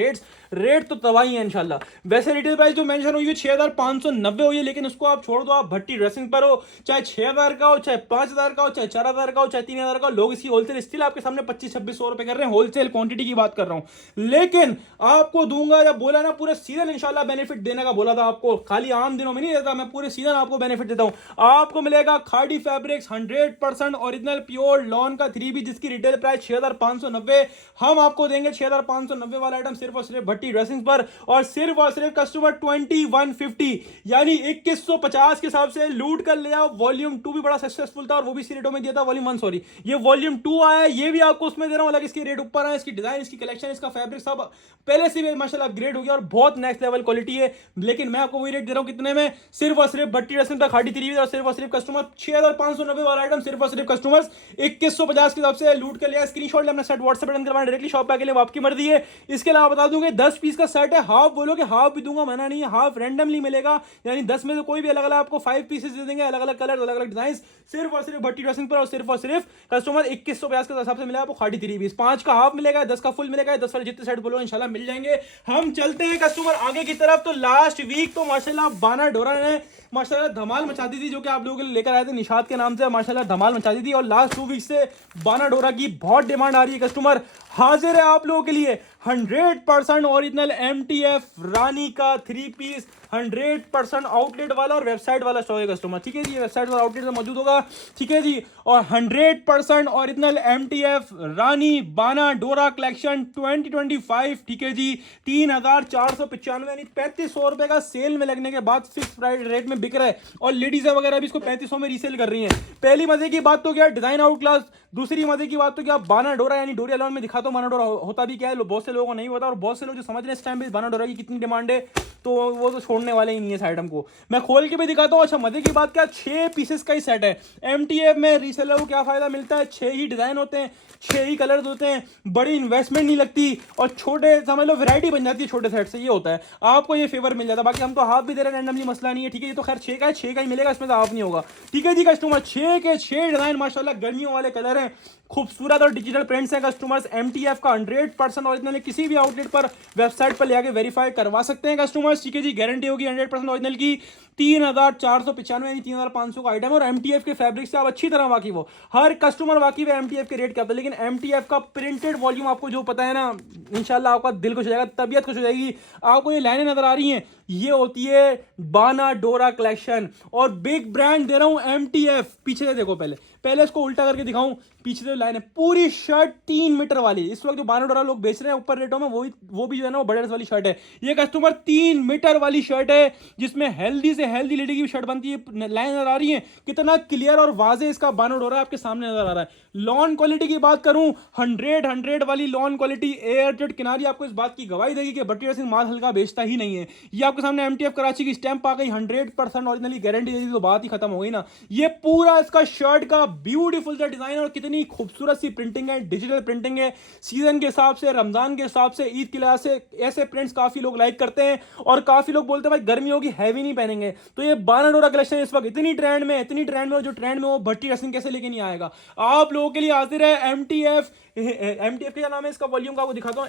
रेट तो तबाही है इंशाल्लाह। वैसे रिटेल प्राइस जो मेंशन हुई है 6590 हुई है, लेकिन उसको आप छोड़ दो, आप भट्टी ड्रेसिंग पर हो, चाहे 6000 का हो, चाहे 5000 का हो, चाहे 4000 का हो, चाहे 3000 का हो, लोग इसकी होलसेल स्टिल आपके सामने 2500-2600 रुपए कर रहे हैं, होलसेल क्वांटिटी की बात कर रहा हूं। लेकिन आपको दूंगा, जब बोला ना पूरे सीजन इंशाल्लाह बेनिफिट देने का बोला था आपको, खाली आम दिनों में नहीं देता, मैं पूरे सीजन आपको बेनिफिट देता हूं। आपको मिलेगा खाड़ी फैब्रिक्स 100% ओरिजिनल प्योर लॉन का 3B, जिसकी रिटेल प्राइस 6590, हम आपको देंगे 6590 वाला आइटम सिर्फ और सिर्फ भट्टी ड्रेसिंग पर, और सिर्फ कस्टमर 2150 यानी 2150 के हिसाब से लूट कर ले आओ। वॉल्यूम 2 भी बड़ा सक्सेसफुल था और वो भी इसी रेटों में दिया था, वॉल्यूम 1 सॉरी, ये वॉल्यूम 2 आया है, ये भी आपको उसमें दे रहा हूं, अलग इसकी रेट ऊपर है, इसकी डिजाइन, इसकी कलेक्शन, इसका फैब्रिक सब पहले से भी माशाल्लाह अपग्रेड हो गया और बहुत नेक्स्ट लेवल क्वालिटी है। लेकिन मैं आपको वही रेट दे रहा हूं, कितने में, सिर्फ और सिर्फ भट्टी ड्रेसिंग का खाड़ी 3B, और सिर्फ कस्टमर 6590 वाला आइटम सिर्फ और सिर्फ कस्टमर्स 2150 के हिसाब से लूट कर लिया। स्क्रीनशॉट ले अपना सेट व्हाट्सएप पर करवाना, डायरेक्टली शॉप पे आके लिए, आपकी मर्जी है। इसके अलावा बता दूंगा 10 पीस का सेट है, हाफ बोलोगे हाफ भी दूंगा, मना नहीं है, हाफ रैंडमली मिलेगा, यानी 10 में से कोई भी अलग अलग आपको 5 पीसेस दे देंगे, अलग अलग कलर, अलग अलग डिजाइन, सिर्फ और सिर्फ भट्टी ड्रेसिंग पर, और सिर्फ कस्टमर 2150 के हिसाब से मिला आपको खाड़ी 3B। 5 का हाफ मिलेगा, 10 का फुल मिलेगा, 10 वाले जितने सेट बोलो इंशाल्लाह मिल जाएंगे। हम चलते हैं कस्टमर आगे की तरफ। तो लास्ट वीक तो माशाल्लाह बाना डोरा ने माशाल्लाह धमाल मचा दी थी, जो कि आप लोगों के लिए लेकर आए थे निशात के नाम से, माशाल्लाह धमाल मचा दी थी, और लास्ट 2 वीक से बाना डोरा की बहुत डिमांड आ रही है कस्टमर। हाजिर है आप लोगों के लिए 100% ओरिजिनल MTF रानी का 3 पीस, 100% आउटलेट वाला और वेबसाइट वाला स्टॉक है कस्टमर। ठीक है जी, वेबसाइट और आउटलेट में मौजूद होगा। ठीक है जी, और 100% ओरिजिनल MTF रानी बाना डोरा कलेक्शन 2025। ठीक है जी, 3495 यानी 3500 रुपए का सेल में लगने के बाद फिक्स प्राइस रेट में में बिक रहा है और लेडीज वगैरह भी इसको 3500 में रीसेल कर रही हैं। पहली मजे की बात तो क्या, डिजाइन आउट क्लास। दूसरी मजे की बात तो क्या, बाना डोरा यानी डोरिया लॉन में दिखाता हूं बाना डोरा होता भी क्या है, बहुत से लोगों को नहीं पता, और बहुत से लोग जो समझ रहे हैं इस टाइम पे बाना डोरा की कितनी डिमांड है, तो वो तो छोड़ने वाले ही नहीं है इस आइटम को। मैं खोल के भी दिखाता हूँ। अच्छा मजे की बात क्या, 6 पीसेस का ही सेट है। MTF में रीसेलर को क्या फायदा मिलता है, 6 ही डिजाइन होते हैं, 6 ही कलर्स होते हैं, बड़ी इन्वेस्टमेंट नहीं लगती और छोटे समझ लो वैरायटी बन जाती है छोटे सेट से। ये होता है, आपको ये फेवर मिल जाता है। बाकी हम तो हाफ भी दे रहे हैं रैंडमली, मसला नहीं है, ठीक है। ये तो खैर 6 का है, 6 का ही मिलेगा, इसमें तो हाफ नहीं होगा, ठीक है जी। कस्टमर 6 के 6 डिजाइन माशाल्लाह गर्मियों वाले कलर हैं, खूबसूरत और डिजिटल प्रिंट्स हैं कस्टमर्स। MTF का 100% ओरिजिनल, किसी भी आउटलेट पर वेबसाइट पर ले आके वेरीफाई करवा सकते हैं कस्टमर्स, ठीक है जी। गारंटी होगी 100% ओरिजिनल की। 3495 यानी 3500 का आइटम, और MTF के फैब्रिक से आप अच्छी तरह वाकिफ हो, हर कस्टमर वाकिफ है MTF के रेट क्या होता है। लेकिन MTF का प्रिंटेड वॉल्यूम आपको जो पता है ना, इंशाल्लाह आपका दिल खुश हो जाएगा, तबीयत खुश हो जाएगी। आपको ये लाइनें नजर आ रही हैं, ये होती है बाना डोरा कलेक्शन, और बिग ब्रांड दे रहा हूं MTF। पीछे से देखो, पहले इसको उल्टा करके दिखाऊं, पीछे से लाइन है, पूरी शर्ट 3 मीटर वाली। इस वक्त जो बाना डोरा लोग बेच रहे हैं ऊपर रेटों में, वो भी जो है ना वो बड़े वाली शर्ट है। ये कस्टमर 3 मीटर वाली शर्ट है, जिसमें हेल्दी से हेल्दी लेडी की शर्ट बनती है। लाइन नजर आ रही है, कितना क्लियर और वाजे इसका बाना डोरा आपके सामने नजर आ रहा है। लॉन क्वालिटी की बात करूं, 100 वाली लॉन क्वालिटी, एयरजेट किनारी आपको इस बात की गवाही देगी कि भट्टी सिंह माल हल्का बेचता ही नहीं है। ये आपके सामने MTF कराची की स्टैंप आ गई, 100% ओरिजिनली गारंटी दे दी, तो बात ही खत्म हो गई ना। ये पूरा इसका शर्ट का ब्यूटीफुल सा डिजाइन और कितनी खूबसूरत सी प्रिंटिंग है, डिजिटल प्रिंटिंग है। सीजन के हिसाब से, रमजान के हिसाब से, ईद के लिहाज से ऐसे प्रिंट्स काफी लोग लाइक करते हैं, और काफी लोग बोलते हैं भाई गर्मी होगी हैवी नहीं पहनेंगे, तो ये बाना डोरा कलेक्शन इस वक्त इतनी ट्रेंड में, जो ट्रेंड में वो भट्टी रसिंग कैसे लेके नहीं आएगा। आप लोगों के लिए हाजिर है MTF का क्या नाम है इसका, वॉल्यूम का आपको दिखाता हूं,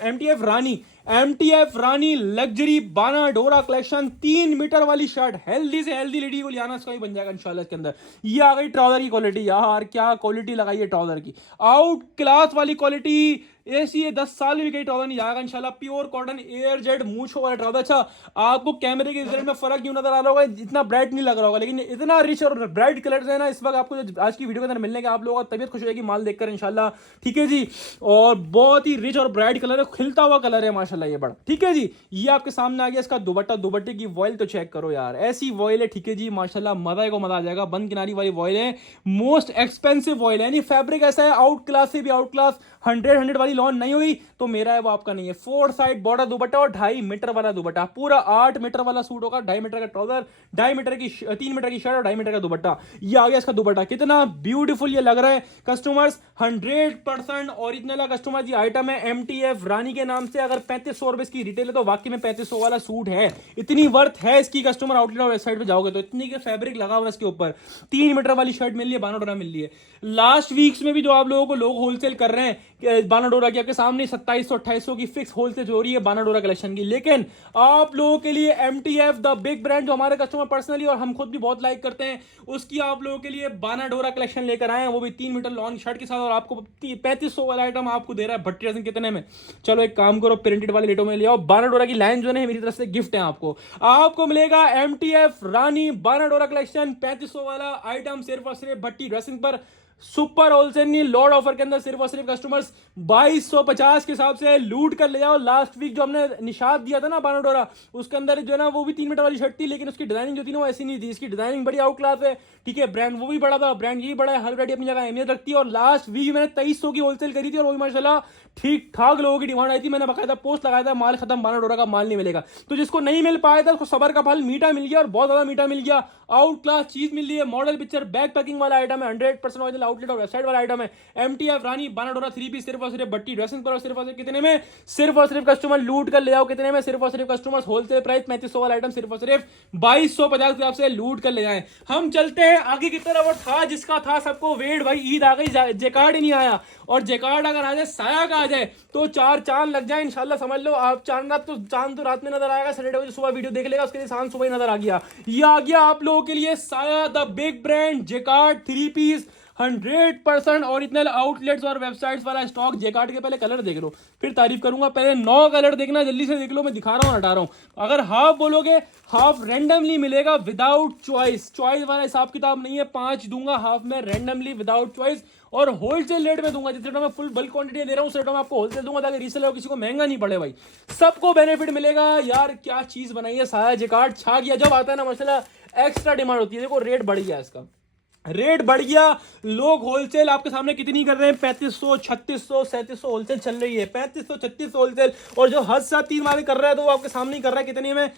MTF रानी लग्जरी बाना डोरा कलेक्शन। 3 मीटर वाली शर्ट, हेल्दी से हेल्दी लेडी को लियाना इसका ही बन जाएगा इंशाल्लाह। इसके अंदर ये आ गई ट्राउजर की क्वालिटी, यार क्या क्वालिटी लगाई है ट्राउजर की, आउट क्लास वाली क्वालिटी। ऐसी ये 10 साल भी कहीं ट्राउजर नहीं जाएगा इंशाल्लाह। प्योर कॉटन एयर जेड मूंछों वाला ट्राउजर। अच्छा आपको कैमरे के रिजल्ट में फर्क क्यों नजर आ रहा होगा, इतना ब्राइट नहीं लग रहा होगा, लेकिन इतना रिच और ब्राइट कलर्स है ना इस वक्त आपको आज की वीडियो के अंदर मिलने के, आप लोगों का तबियत खुश हो जाएगी माल देखकर इंशाल्लाह, ठीक है जी। और बहुत ही रिच और ब्राइट कलर है, खिलता हुआ कलर है माशाल्लाह ये बड़ा, ठीक है जी। ये आपके सामने आ गया इसका दुपट्टा, दुपट्टे की वॉयल तो चेक करो यार, ऐसी वॉयल है, ठीक है जी माशाल्लाह, मजा को मजा आ जाएगा। बंद किनारी वाली वॉयल है, मोस्ट एक्सपेंसिव वॉयल है, यानी फैब्रिक ऐसा है आउट क्लास से भी आउट क्लास। 100 वाली लॉन नहीं हुई तो मेरा है वो आपका नहीं है। 4 साइड बॉर्डर दुपट्टा और 2.5 मीटर वाला दुपट्टा, पूरा 8 मीटर वाला सूट होगा, 2.5 मीटर का ट्राउजर, 3 मीटर की शर्ट और 2.5 मीटर का दुपट्टा। ये आ गया इसका दुपट्टा, कितना ब्यूटीफुल ये लग रहा है कस्टमर्स। 100% ओरिजिनल कस्टमर जी आइटम है MTF रानी के नाम से। अगर 3500 रुपए की रिटेल है तो वाकई में 3500 वाला सूट है, इतनी वर्थ है इसकी। कस्टमर आउटलेट और वेबसाइट पे जाओगे तो इतनी के फैब्रिक लगा हुआ इसके ऊपर। 3 मीटर वाली शर्ट मिल रही है, बाना डोरा मिल रही है। लास्ट वीक्स में भी जो आप लोगों को लोग होलसेल कर रहे हैं बाना डोरा की, आपके सामने 2700-2800 की फिक्स होलसेल हो रही है बाना डोरा कलेक्शन की। लेकिन आप लोगों के लिए MTF द बिग ब्रांड, जो हमारे कस्टमर पर्सनली और हम खुद भी बहुत लाइक करते हैं, उसकी आप लोगों के लिए बाना डोरा कलेक्शन लेकर आए हैं, वो भी 3 मीटर लॉन्ग शर्ट के साथ। और आपको 3500 वाला आइटम आपको दे रहा है भट्टी रसिंग कितने में। चलो एक काम करो, प्रिंटेड वाले रेटों में ले आओ। बाना डोरा की लाइन जो है मेरी तरफ से गिफ्ट है आपको मिलेगा MTF रानी बाना डोरा कलेक्शन 3500 वाला आइटम सिर्फ और सिर्फ भट्टी ड्रेसिंग पर। सुपर होलसेल नहीं, लॉर्ड ऑफर के अंदर सिर्फ और सिर्फ कस्टमर्स 2250 के हिसाब से लूट कर ले जाओ। लास्ट वीक जो हमने निशात दिया था ना बाना डोरा, उसके अंदर जो है ना वो भी 3 मीटर वाली शर्ट थी, लेकिन उसकी डिजाइनिंग जो थी ना वो ऐसी नहीं थी। इसकी डिजाइनिंग बड़ी आउट क्लास है, ठीक है। ब्रांड वो भी बड़ा था, ब्रांड ये बड़ा है, हर वैरायटी अपनी जगह अहमियत रखती है। और लास्ट वीक मैंने 2300 की होलसेल करी थी और वो भी माशाल्लाह ठीक ठाक लोगों की डिमांड आई थी। मैंने बकायदा पोस्ट लगाया था, माल खत्म, बाना डोरा का माल नहीं मिलेगा। तो जिसको नहीं मिल पाया था उसको सबर का फल मीठा मिल गया, और बहुत ज्यादा मीठा मिल गया। आउट क्लास चीज मिल रही है, मॉडल पिक्चर बैक पैकिंग वाला आइटम है, 100% ओरिजिनल आउटलेट और वेबसाइट वाला आइटम है। MTF रानी बाना डोरा 3 पीस सिर्फ और सिर्फ भट्टी ड्रेसिंग पर, और सिर्फ और सिर्फ कितने में, सिर्फ और सिर्फ कस्टमर लूट कर ले जाओ। कितने में, सिर्फ और सिर्फ कस्टमर होलसेल प्राइस 3500 वाला आइटम सिर्फ और सिर्फ 2250 के हिसाब से लूट कर ले जाएं। हम चलते हैं आगे की तरफ। और था जिसका था सबको वेट, भाई ईद आ गई, जेकार्ड ही नहीं आया। और जेकार्ड अगर आ जाए, साया का आ जाए तो 4 चांद लग जाए इंशाल्लाह। समझ लो आप, चांद तो रात में नजर आएगा, सैटरडे को सुबह वीडियो देख लेगा, उसके लिए चांद सुबह ही नजर आ गया। ये आ गया आप लोगों के लिए Saya the big brand jacquard 3 piece, 100% original outlets और वेबसाइट्स वाला स्टॉक। जेकार्ड के पहले कलर देख लो, फिर तारीफ करूंगा। पहले 9 कलर देखना, जल्दी से देख लो, मैं दिखा रहा हूँ, हटा रहा हूँ। अगर हाफ बोलोगे, हाफ रैंडमली मिलेगा विदाउट चॉइस वाला हिसाब किताब नहीं है। 5 दूंगा हाफ में रैंडमली विदाउट चॉइस, और होलसेल रेट में दूंगा। जिस रेट में फुल बल्क क्वांटिटी दे रहा हूं उस रेट में आपको होलसेल दूंगा, ताकि रीसेल हो किसी को महंगा नहीं पड़े। भाई सबको बेनिफिट मिलेगा यार, क्या चीज बनाई है साया जेकार्ड, छा गया। जब आता है ना माशाल्लाह एक्स्ट्रा डिमांड होती है। देखो रेट बढ़ गया इसका, रेट बढ़ गया। लोग होलसेल आपके सामने कितनी कर रहे हैं, 3500, 3600, 3700 होलसेल चल रही है, 3500, 3600 होलसेल। और जो हद से 3 वाले कर रहा है तो वो आपके सामने ही कर रहा है कितने में,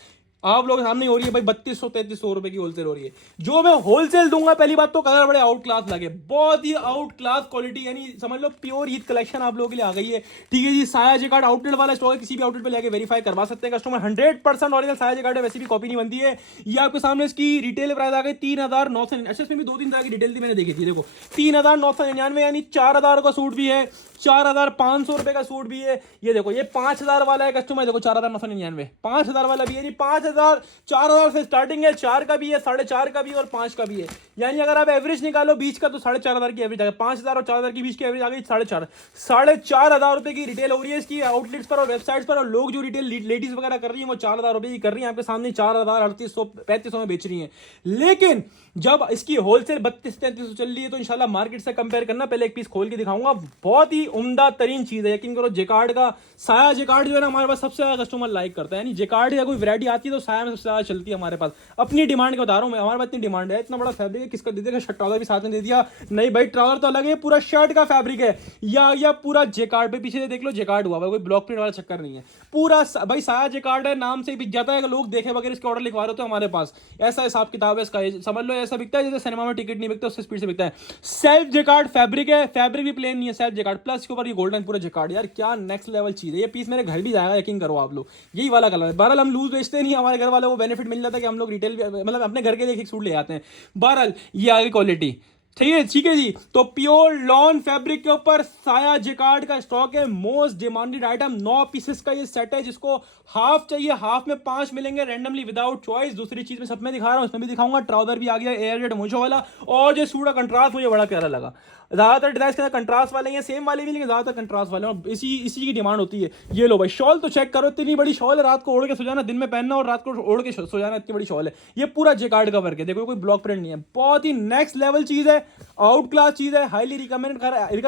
आप लोगों के सामने हो रही है भाई 3200 3300 रुपए की होलसेल हो रही है। जो मैं होलसेल दूंगा, पहली बात तो कलर बड़े आउट क्लास लगे, बहुत ही आउट क्लास क्वालिटी, यानी समझ लो प्योर ईद कलेक्शन आप लोगों के लिए आ गई है। ठीक है जी, साया जैकार्ड आउटलेट वाला स्टॉक है, किसी भी आउटलेट पे लेके वेरीफाई करवा सकते हैं कस्टमर। 100% ओरिजिनल साया जैकार्ड है, वैसे भी कॉपी नहीं बनती है। ये आपके सामने इसकी रिटेल प्राइस आ गई 3999। अच्छा, इसमें भी 2-3 तरह की डिटेल थी, मैंने देखी थी। देखो 3999 यानी 4000 का सूट भी है, 4500 रुपए का सूट भी है। ये देखो ये 5000 वाला है कस्टमर, देखो 4999, 5000 वाला भी है, 5000 4000 से स्टार्टिंग है, 4 का भी है, 4.5 का भी है और 5 का भी है। यानी अगर आप एवरेज निकालो बीच का तो 4500 की एवरेज आ गई, 5000 और 4000 की बीच की एवरेज आ गई 4500 रुपए की रिटेल हो रही है इसकी आउटलेट्स पर और वेबसाइट्स पर। और लोग जो रिटेल लेडीज वगैरह कर रही है वो 4000 रुपए की कर रही है, आपके सामने 4000 3800 3500 में बेच रही है। लेकिन जब इसकी होलसेल 3200-3300 चल रही है तो इंशाल्लाह मार्केट से कंपेयर करना। पहले एक पीस खोल के दिखाऊंगा, बहुत ही उम्दा तरीन चीज है, यकीन करो। जेकार्ड का साया जेकार्ड जो है ना हमारे पास सबसे ज्यादा कस्टमर लाइक करता है। यानी जेकार्ड या कोई वैरायटी आती है तो साया में सबसे ज्यादा चलती है हमारे पास। अपनी डिमांड के बता रहा हूँ मैं, हमारे पास इतनी डिमांड है, इतना बड़ा फैब्रिक है, किसका दे देगा, शर्ट ट्राउजर भी साथ में दे दिया। नहीं भाई ट्राउजर तो अलग है, पूरा शर्ट का फैब्रिक है, या पूरा जेकार्ड पे पीछे देख लो जेकार्ड हुआ है, कोई ब्लॉक प्रिंट वाला चक्कर नहीं है। पूरा भाई साया जेकार्ड है, नाम से ही बिक जाता है, अगर लोग देखे वगैरह इसके ऑर्डर लिखवा रहे हो तो हमारे पास ऐसा हिसाब किताब है इसका। समझ लो ऐसा बिकता है जैसे सिनेमा में टिकट नहीं बिकता, उससे स्पीड से बिकता है। सेल्फ जेकार्ड फैब्रिक है, फैब्रिक भी प्लेन नहीं है, सेल्फ जेकार्ड प्लस के ऊपर ये गोल्डन पूरा जेकार्ड। यार क्या नेक्स्ट लेवल चीज है, ये पीस मेरे घर भी जाएगा, यकीन करो आप लोग। यही वाला कलर है। बहरहाल हम लूज बेचते नहीं, हमारे घर वालों को बेनिफिट मिल जाता है कि हम लोग रिटेल मतलब अपने घर के लिए एक सूट ले आते हैं। बहरहाल ये आगे क्वालिटी ठीक है जी। तो प्योर लॉन फैब्रिक के ऊपर साया जेकार्ड का स्टॉक है, मोस्ट डिमांडेड आइटम। 9 पीसेस का ये सेट है, जिसको हाफ चाहिए हाफ में 5 मिलेंगे रैंडमली विदाउट चॉइस। दूसरी चीज में सब में दिखा रहा हूं, इसमें भी दिखाऊंगा। ट्राउजर भी आ गया एयर जेट मोजो वाला, और जो सूट का कंट्रास्ट मुझे बड़ा प्यारा लगा। ज्यादातर डिजाइन के अंदर कंट्रास्ट वाले हैं, सेम वाले भी, लेकिन ज्यादातर कंट्रास्ट वाले हैं, इसी की डिमांड होती है। ये लो भाई शॉल तो चेक करो, इतनी बड़ी शॉल है, रात को ओढ़ के सो जाना, दिन में पहनना और रात को ओढ़ के सो जाना, इतनी बड़ी शॉल है। ये पूरा जेकार्ड का वर्क है, देखो कोई ब्लॉक प्रिंट नहीं है, बहुत ही नेक्स्ट लेवल चीज है, आउट क्लास चीज है। हाईली रिकमेंड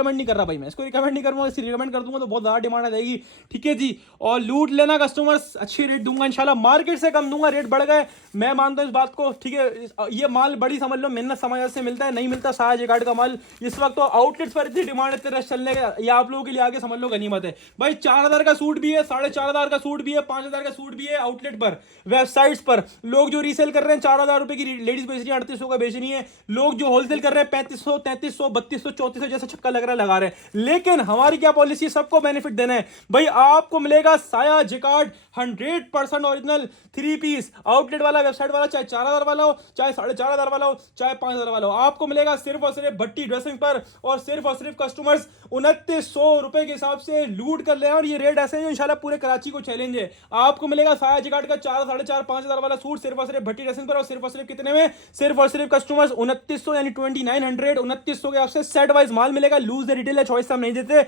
नहीं कर रहा भाई, मैं इसको रिकमेंड नहीं करूंगा, इसे रिकमेंड कर दूंगा तो बहुत ज्यादा डिमांड आ जाएगी। ठीक है जी, और लूट लेना कस्टमर्स, अच्छी रेट दूंगा इंशाल्लाह, मार्केट से कम दूंगा। रेट बढ़ गए, मैं मानता हूं इस बात को। ठीक है, ये माल बड़ी समझ लो मेहनत समझ से मिलता है, नहीं मिलता साया जेकार्ड का माल इस वक्त। तो आउटलेट्स पर इतनी डिमांड, इतने रश चलने का, ये आप लोगों के लिए आगे समझ लो गनीमत है भाई। 4000 का सूट भी है, 4500 का सूट भी है, 5000 का सूट भी है। आउटलेट पर वेबसाइट्स पर लोग जो रीसेल कर रहे हैं 4000 रुपए की लेडीज बेच रही है, 3800 का बेच रही है। लोग जो होलसेल कर रहे हैं 3500 3300 3200 3400 जैसा छक्का लग रहा है लगा रहे हैं। लेकिन हमारी क्या पॉलिसी है, सबको बेनिफिट देना है भाई। आपको मिलेगा साया जेकार्ड 100% ओरिजिनल 3 पीस, आउटलेट वाला वेबसाइट वाला, चाहे 4000 वाला हो, चाहे 4500 वाला हो, चाहे 5000 वाला हो, आपको मिलेगा सिर्फ और सिर्फ भट्टी ड्रेसिंग पर। और सिर्फ और सिर्फ कस्टमर्स 2900 रुपए के हिसाब से लूट कर ले। और ये रेट ऐसे हैं जो इंशाल्लाह पूरे कराची को चैलेंज है। आपको मिलेगा साया जेकार्ड का 4 4.5 5000 वाला सूट सिर्फ और सिर्फ भट्टी ड्रेसिंग पर, और सिर्फ कितने में, सिर्फ और सिर्फ कस्टमर्स 2900 यानी 2900 2900 के आपसे सेट वाइज माल मिलेगा। लूज द रिटेल है, चॉइस हम नहीं देते।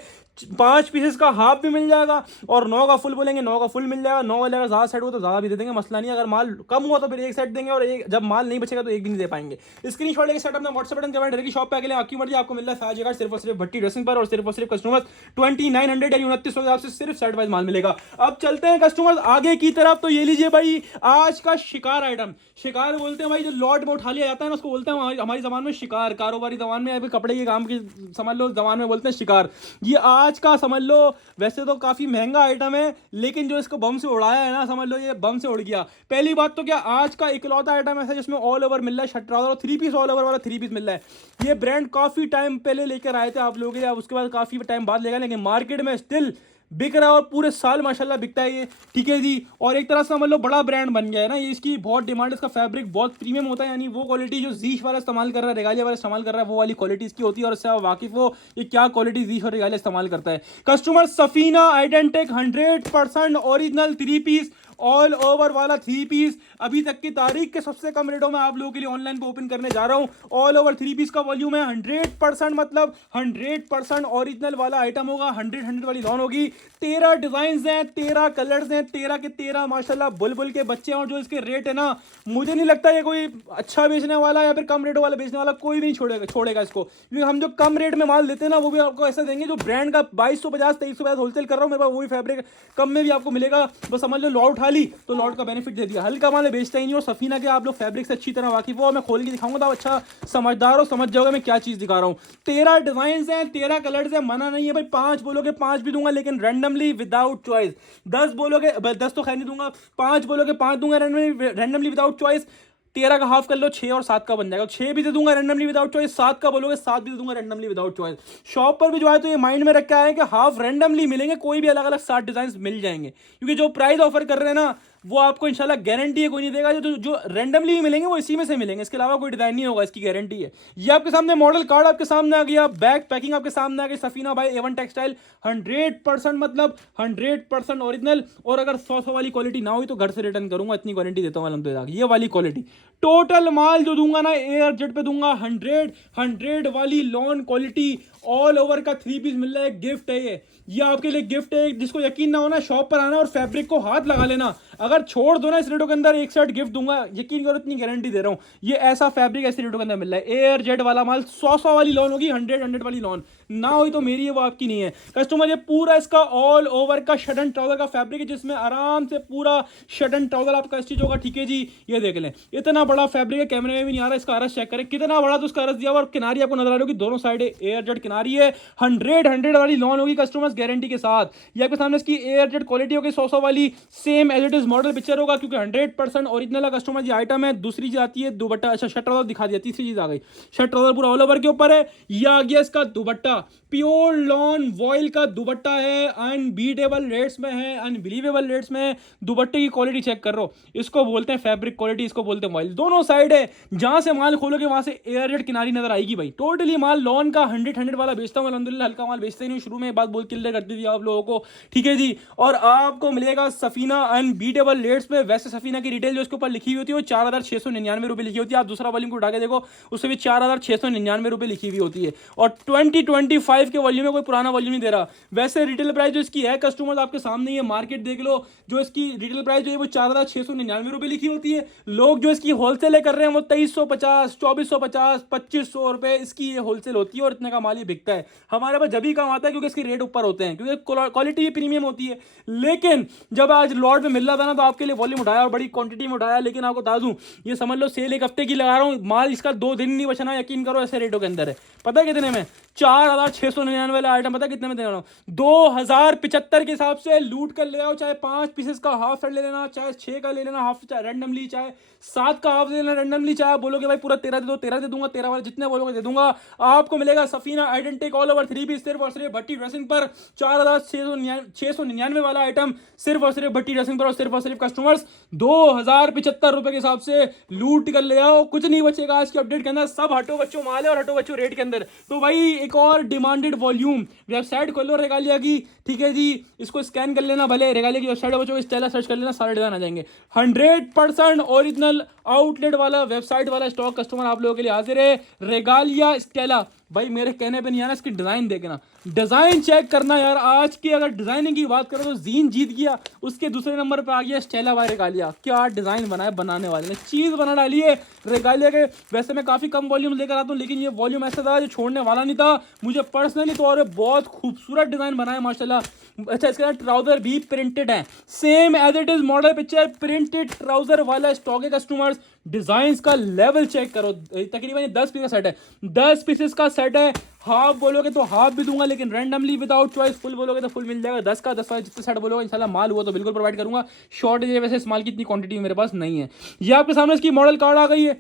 5 पीसेस का हाफ भी मिल जाएगा, और 9 का फुल बोलेंगे 9 का फुल मिल जाएगा। 9 वाले अगर ज्यादा सेट हो तो ज्यादा भी दे देंगे, मसला नहीं। अगर माल कम हुआ तो फिर एक सेट देंगे, और जब माल नहीं बचेगा तो एक भी नहीं दे पाएंगे। स्क्रीनशॉट लेके सेट अपना व्हाट्सएप बटन कमेंट रहेगी, शॉप पे आके आपकी मर्जी, आपको मिल रहा है साया जेकार्ड सिर्फ और सिर्फ भट्टी ड्रेसिंग पर, और सिर्फ कस्टमर्स 2900 यानी 2900 के आपसे सिर्फ सेट वाइज माल मिलेगा। अब चलते हैं कस्टमर्स आगे की तरफ। तो ये लीजिए भाई आज का शिकार आइटम, शिकार बोलते हैं भाई, जो लॉट में उठा लिया जाता है ना उसको बोलते हैं हमारी जबान में शिकार, कारोबारी जबान में, या कपड़े के काम की समझ लो जबान में बोलते हैं शिकार। ये आज का समझ लो, वैसे तो काफी महंगा आइटम है, लेकिन जो इसको बम से उड़ाया है ना, समझ लो ये बम से उड़ गया। पहली बात तो क्या आज का इकलौता आइटम ऐसा जिसमें ऑल ओवर मिल रहा है, शर्ट ट्राउजर और 3 पीस ऑल ओवर वाला 3 पीस मिल रहा है। ये ब्रांड काफी टाइम पहले लेकर आए थे आप लोगों के लिए, उसके बाद काफी टाइम बाद लेगा, लेकिन मार्केट में स्टिल बिक रहा है और पूरे साल माशाल्लाह बिकता है ये। ठीक है जी, और एक तरह से समझ लो बड़ा ब्रांड बन गया है ना ये, इसकी बहुत डिमांड, इसका फैब्रिक बहुत प्रीमियम होता है, यानी वो क्वालिटी जो जीश वाला इस्तेमाल कर रहा है, रेगालिया वाला इस्तेमाल कर रहा है, वो वाली क्वालिटी इसकी होती है। और इससे आप वाकिफ हो ये क्या क्वालिटी जीश और रेगालिया इस्तेमाल करता है। Customer Safina identic 100% original 3 piece all over वाला 3 पीस अभी तक की तारीख के सबसे कम रेटों में आप लोगों के लिए ऑनलाइन पे ओपन करने जा रहा हूं। ऑल ओवर 3 पीस का वॉल्यूम है 100%, मतलब 100% ओरिजिनल वाला आइटम होगा। 100 वाली लॉन होगी। 13 डिजाइन हैं, 13 कलर्स हैं, 13 के 13 माशाल्लाह बुलबुल के बच्चे हैं। और जो इसके रेट है ना, मुझे नहीं लगता ये कोई अच्छा बेचने वाला या फिर कम रेट वाला बेचने वाला कोई भी नहीं छोड़ेगा इसको, क्योंकि हम जो कम रेट में माल देते हैं ना वो भी आपको ऐसा देंगे जो ब्रांड का 2250 2350 होलसेल कर रहा हूँ, मेरे पास वही फैब्रिक कम में भी आपको मिलेगा। बस समझ लो लॉट दिखा ली तो लॉट का बेनिफिट दे दिया। हल्का माल बेचता ही नहीं। और सफीना के आप लोग फैब्रिक से अच्छी तरह वाकिफ हो, मैं खोल के दिखाऊंगा तो आप अच्छा समझदार हो, समझ जाओगे मैं क्या चीज दिखा रहा हूँ। 13 डिजाइन हैं, 13 कलर्स हैं, मना नहीं है भाई, 5 बोलोगे 5 भी दूंगा लेकिन रैंडमली विदाउट चॉइस। 10 बोलोगे 10 तो खैर नहीं दूंगा, 5 बोलोगे 5 दूंगा रैंडमली विदाउट चॉइस। 13 का हाफ कर लो, 6 और 7 का बन जाएगा। 6 भी दे दूंगा रैंडमली विदाउट चॉइस, 7 का बोलोगे 7 भी दे दूंगा रैंडमली विदाउट चॉइस। शॉप पर भी जो है तो ये माइंड में रख के आए कि हाफ रैंडमली मिलेंगे, कोई भी अलग अलग 7 डिजाइन मिल जाएंगे, क्योंकि जो प्राइस ऑफर कर रहे हैं ना वो आपको इंशाल्लाह गारंटी है कोई नहीं देगा। जो रैंडमली मिलेंगे वो इसी में से मिलेंगे, इसके अलावा कोई डिजाइन नहीं होगा, इसकी गारंटी है। ये आपके सामने मॉडल कार्ड आपके सामने आ गया, बैक पैकिंग आपके सामने आ गई, सफीना बाय A1 टेक्सटाइल 100% मतलब 100% ओरिजिनल। और अगर 100 वाली क्वालिटी ना हुई तो घर से रिटर्न करूंगा, इतनी गारंटी देता हूँ अलहमदुलिल्लाह। ये वाली क्वालिटी टोटल माल जो दूंगा ना एयरजेट पे दूंगा 100 वाली लॉन क्वालिटी ऑल ओवर का 3 पीस मिल रहा है, गिफ्ट है ये आपके लिए गिफ्ट है। जिसको यकीन ना हो ना शॉप पर आना और फैब्रिक को हाथ लगा लेना, अगर छोड़ दो ना इस रेटों के अंदर एक सेट गिफ्ट दूंगा, यकीन करो इतनी गारंटी दे रहा हूं। ये ऐसा फैब्रिक ऐसे रेटों के अंदर मिल रहा है। एयरजेट वाला माल 100 वाली लॉन होगी, 100 वाली लॉन ना हुई तो मेरी है वो आपकी नहीं है। कस्टमर ये पूरा इसका ऑल ओवर का शर्ट एंड ट्राउजर का फैब्रिक है, जिसमें आराम से पूरा शर्ट एंड ट्राउजर आपका स्टिच होगा। ठीक है जी, ये देख लें इतना बड़ा फैब्रिक है, कैमरे में भी नहीं आ रहा, इसका अरस चेक करें कितना बड़ा तो उसका अरस दिया हुआ। और किनारी आपको नजर आ रही होगी, दोनों साइड एयरजेट किनारी है, 100 वाली लॉन होगी कस्टमर्स गारंटी के साथ। ये आपके सामने इसकी एयरजेट क्वालिटी होगी 100 वाली, same as it is model picture होगा, क्योंकि 100% ओरिजिनल कस्टमर ये आइटम है। दूसरी चीज आती है दुपट्टा, अच्छा शर्ट ट्राउजर दिखा दिया, तीसरी चीज आ गई शर्ट ट्राउजर पूरा ऑल ओवर के ऊपर है। ये आ गया इसका दुपट्टा, प्योर लॉन वॉइल का दुपट्टा है, अनबीटेबल रेट्स में है, अनबिलीवेबल रेट्स में है। दुपट्टे की क्वालिटी चेक कर रो, इसको बोलते हैं फैब्रिक क्वालिटी, इसको बोलते हैं वॉइल। दोनों साइड है, जहां से माल खोलोगे वहां से एयरजेट किनारी नजर आएगी भाई। टोटली माल लॉन का 100 वाला बेचता हूं अल्हम्दुलिल्लाह, हल्का माल बेचते नहीं। शुरू में एक बात बोल क्लियर कर दी थी आप लोगों को, ठीक है जी। और आपको मिलेगा सफीना अनबीटेबल रेट्स में। वैसे सफीना की रिटेल जो इसके ऊपर लिखी हुई होती है वो 4699 रुपए लिखी होती है। आप दूसरा वॉल्यूम को उठा के देखो, उससे भी 4699 रुपए लिखी हुई होती है। और 2025 के वॉल्यूम में कोई पुराना वॉल्यूम नहीं दे रहा। वैसे रिटेल प्राइस जो इसकी है कस्टमर्स आपके सामने ये मार्केट देख लो, जो इसकी रिटेल प्राइस जो है वो 4699 रुपए लिखी होती है। लोग जो इसकी होलसेल कर रहे हैं वो 2350, 2450, 2500 रुपए इसकी ये होलसेल होती है, और इतने का माल ये बिकता है। हमारे पास जब भी काम आता है क्योंकि इसके रेट ऊपर होते हैं, क्योंकि क्वालिटी भी प्रीमियम होती है। लेकिन जब आज लॉट में मिल रहा था ना तो आपके लिए वॉल्यूम उठाया और बड़ी क्वांटिटी में उठाया। लेकिन आपको बता दूं, ये समझ लो सेल एक हफ्ते की लगा रहा हूँ, माल इसका 2 दिन नहीं बचना, यकीन करो ऐसे रेटों के अंदर है। पता है कितने में? 4699 वाला आइटम पता कितने में दे रहा हूँ? 2075 के हिसाब से लूट कर ले आओ। चाहे 5 पीसेस का हाफ सेट ले लेना, चाहे 6 का ले लेना हाफ, चाहे रैंडमली, चाहे 7 का हाफ ले लेना रैंडमली, चाहे बोलोगे भाई पूरा 13 दे दो 13 दे दूंगा, 13 वाले जितने बोलोगे दे दूंगा। आपको मिलेगा सफीना आइडेंटिक ऑल ओवर 3 पीस सिर्फ और सिर्फ भट्टी ड्रेसिंग पर 4699 वाला आइटम सिर्फ और सिर्फ भट्टी ड्रेसिंग पर, और सिर्फ कस्टमर्स 2075 रुपए के हिसाब से लूट कर ले आओ। कुछ नहीं बचेगा आज के अपडेट के अंदर, सब हटो बच्चों माल है और हटो बच्चों रेट के अंदर। तो भाई एक और डिमांडेड वॉल्यूम वेबसाइट खोलो रेगालिया की, ठीक है जी, इसको स्कैन कर लेना, भले रेगालिया की वेबसाइट बच्चों स्टेला सर्च कर लेना, सारे डिजाइन आ जाएंगे। 100% ओरिजिनल आउटलेट वाला वेबसाइट वाला स्टॉक कस्टमर आप लोगों के लिए हाजिर है। रेगालिया स्टेला भाई मेरे कहने पे नहीं आना, इसकी डिजाइन देखना, डिजाइन चेक करना यार। आज की अगर डिजाइनिंग की बात करो तो जीन जीत गया, उसके दूसरे नंबर पे आ गया स्टेला बाय रेगालिया। क्या डिजाइन बनाया बनाने वाले ने, चीज बना डाली है रेगालिया के। वैसे मैं काफी कम वॉल्यूम लेकर आता हूँ, लेकिन ये वॉल्यूम ऐसा था जो छोड़ने वाला नहीं था मुझे पर्सनली तो। और बहुत खूबसूरत डिजाइन बनाया माशाल्लाह। अच्छा इसके साथ ट्राउजर भी प्रिंटेड है, same as it is model picture, printed trouser वाला स्टॉक है कस्टमर्स। डिजाइन का लेवल चेक करो, तकरीबन 10 पीस का सेट है, 10 पीसेस का सेट है। हाफ बोलोगे तो हाफ भी दूंगा, लेकिन रैंडमली विदाउट चॉइस। फुल बोलोगे तो फुल मिल जाएगा, 10 का 10 जितने सेट बोलोगे इंशाल्लाह माल हुआ तो बिल्कुल प्रोवाइड करूंगा। शॉर्टेज है वैसे इस माल की इतनी क्वांटिटी मेरे पास नहीं है। ये आपके सामने इसकी मॉडल कार्ड आ गई है,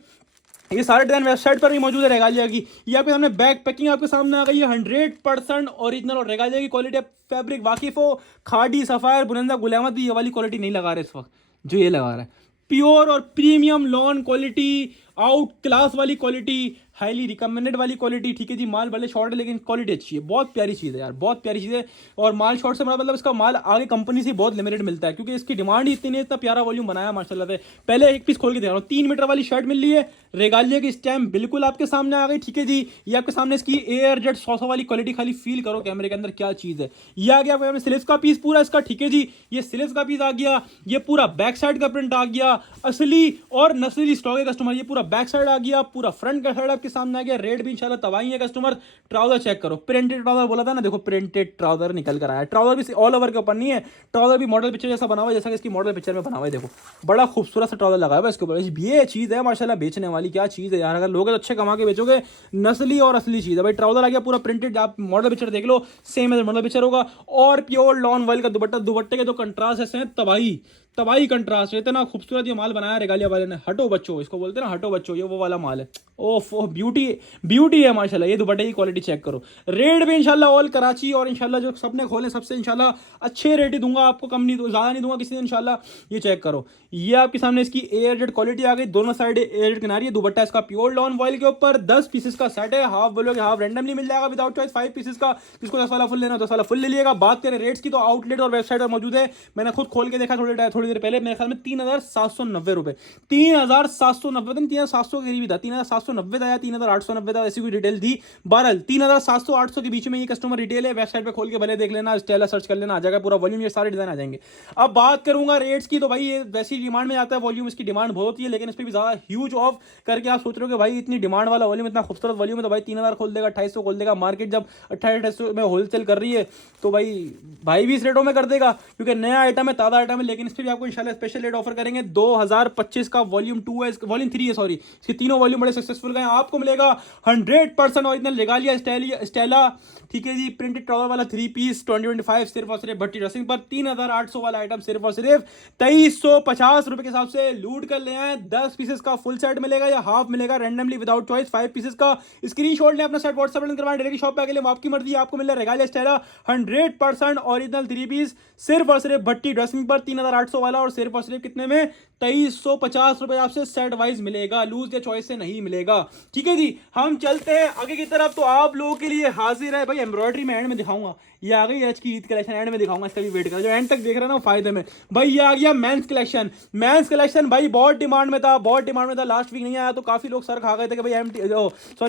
ये सारे डिजाइन वेबसाइट पर भी मौजूद है रेगालिया की। ये आपके सामने बैक पैकिंग आपके सामने आ गई है, 100% ओरिजिनल और रेगालिया की क्वालिटी। फैब्रिक वाकिफ हो, खादी सफायर बुलंदा गुलामत भी ये वाली क्वालिटी नहीं लगा रहे इस वक्त जो ये लगा रहा है। प्योर और premium lawn quality, out class वाली क्वालिटी, हाईली रिकमेंडेड वाली क्वालिटी। ठीक है जी, माल भले शॉर्ट है लेकिन क्वालिटी अच्छी है, बहुत प्यारी चीज़ है यार, बहुत प्यारी चीज़ है। और माल शॉर्ट से मतलब इसका माल आगे कंपनी से बहुत लिमिटेड मिलता है, क्योंकि इसकी डिमांड ही इतनी नहीं, इतना प्यारा वॉल्यूम बनाया माशाल्लाह से। पहले एक पीस खोल के दे रहा हूँ, 3 मीटर वाली शर्ट मिल रही है, रेगालिया की स्टैम्प बिल्कुल आपके सामने आ गई। ठीक है जी, ये आपके सामने इसकी एयरजेट 100 वाली क्वालिटी, खाली फील करो कैमरे के अंदर क्या चीज़ है। ये आ गया आपके स्लीव्स का पीस पूरा इसका, ठीक है जी, ये स्लीव्स का पीस आ गया। ये पूरा बैक साइड का प्रिंट आ गया, असली और नस्ली स्टॉक है कस्टमर। ये पूरा बैक साइड आ गया, पूरा फ्रंट का साइड आपके सामने आ गया, रेट भी इंशाल्लाह तबाही है कस्टमर। ट्राउजर चेक करो, प्रिंटेड ट्राउजर बोला था ना, देखो प्रिंटेड ट्राउजर निकल कर आया। ट्राउजर भी ऑल ओवर के ऊपर नहीं है, ट्राउजर भी मॉडल पिक्चर जैसा बना हुआ है, जैसा कि इसकी मॉडल पिक्चर में बना हुआ है। देखो बड़ा खूबसूरत सा ट्राउजर लगा हुआ है इसके ऊपर। ये चीज़ है माशाल्लाह बेचने वाली, क्या चीज़ है यार, अगर लोगे तो अच्छे कमा के बेचोगे, नस्ली और असली चीज़ है भाई। ट्राउजर आ गया पूरा प्रिंटेड, आप मॉडल पिक्चर देख लो, सेम मॉडल पिक्चर होगा। और प्योर लॉन वर्ल्ड का दुपट्टा, दुपट्टे के तो कंट्रास्ट ऐसे हैं तबाही तबाही कंट्रास्ट, इतना खूबसूरत ये माल बनाया रेगालिया वाले ने। हटो बच्चों, इसको बोलते हैं ना, हटो बच्चों, ये वो वाला माल है। ओफ ओह, ब्यूटी ब्यूटी है माशाल्लाह। ये दुपट्टे की क्वालिटी चेक करो। रेट भी इंशाल्लाह ऑल कराची और इंशाल्लाह जो सबने खोले सबसे इंशाल्लाह अच्छे रेट ही दूंगा आपको, कम नहीं, ज़्यादा नहीं दूंगा किसी दिन इंशाल्लाह। ये चेक करो, ये आपके सामने इसकी एयर जेट क्वालिटी आ गई, दोनों साइड एयर जेट किनारी है। दुपट्टा इसका प्योर लॉन वॉइल के ऊपर 10 पीसेस का सेट है। हाफ बोलोगे हाफ रेंडमली मिल जाएगा विदाउट चॉइस, 5 पीसेस का। जिसको 10 वाला फुल लेना 10 वाला फुल ले लिएगा। बात करें रेट्स की तो आउटलेट और वेबसाइट पर मौजूद है, मैंने खुद खोल के देखा थोड़ी देर पहले, मेरे ख्याल में 3790 रुपए, 3790 दिन, 3700 के करीब था, 3790 था या 3890 था, ऐसी कोई डिटेल थी। बहरहाल 3700 800 के बीच में ये कस्टमर रिटेल है। वेबसाइट पे खोल के भले देख लेना, स्टेला सर्च कर लेना, आ जाएगा पूरा वॉल्यूम, ये सारे डिजाइन आ जाएंगे। अब बात करूंगा रेट्स की, तो भाई ये वैसी डिमांड में आता है वॉल्यूम, इसकी डिमांड बहुत होती है, लेकिन इस पर भी ज्यादा ह्यूज ऑफ करके आप सोच रहे हो कि भाई इतनी डिमांड वाला वॉल्यूम, इतना खूबसूरत वॉल्यूम है, तो भाई 3000 खोल देगा, 2800 खोल देगा। मार्केट जब 2800 में होलसेल कर रही है तो भाई भी इस रेटों में कर देगा, क्योंकि नया आइटम है, ताज़ा आइटम है। लेकिन इस पर भी आपको इंशाल्लाह स्पेशल रेट ऑफर करेंगे। 2025 का वॉल्यूम 2 है, वॉल्यूम 3 है सॉरी, इसके तीनों वॉल्यूम बड़े सक्सेसफुल गए। आपको मिलेगा 100% ओरिजिनल रेगालिया स्टेला, ठीक है जी, प्रिंटेड ट्राउजर वाला 3 पीस 2025 सिर्फ और सिर्फ भट्टी ड्रेसिंग पर 3800 वाला आइटम सिर्फ और सिर्फ 2350 रुपए के हिसाब से लूट कर ले आए। 10 पीसेस का फुल सेट मिलेगा या हाफ मिलेगा रेंडमली विदाउट चॉइस। 5 पीसेस का स्क्रीनशॉट ले, अपना सेट व्हाट्सएप लिंक करवाएं, डायरेक्ट शॉप पे आके ले, आपकी मर्जी। आपको मिल रहा है रेगालिया स्टेला 100% ओरिजिनल 3 पीस सिर्फ और सिर्फ भट्टी ड्रेसिंग पर 3800 वाला, और सिर्फ और सिर्फ कितने में 2350 रुपए आपसे सेट वाइज मिलेगा, लूज या चॉइस से नहीं मिलेगा। ठीक है जी, हम चलते हैं आगे की तरफ। तो आप लोगों के लिए हाजिर है भाई एम्ब्रॉयडरी में, एंड में दिखाऊंगा, ये आ गई आज की ईद कलेक्शन, एंड में दिखाऊंगा, इसका भी वेट करो, जो एंड तक देख रहे हैं ना फायदे में। भाई ये आ गया मेंस कलेक्शन। मेंस कलेक्शन भाई बहुत डिमांड में था, बहुत डिमांड में था, लास्ट वीक नहीं आया तो काफी लोग सर खा गए थे कि भाई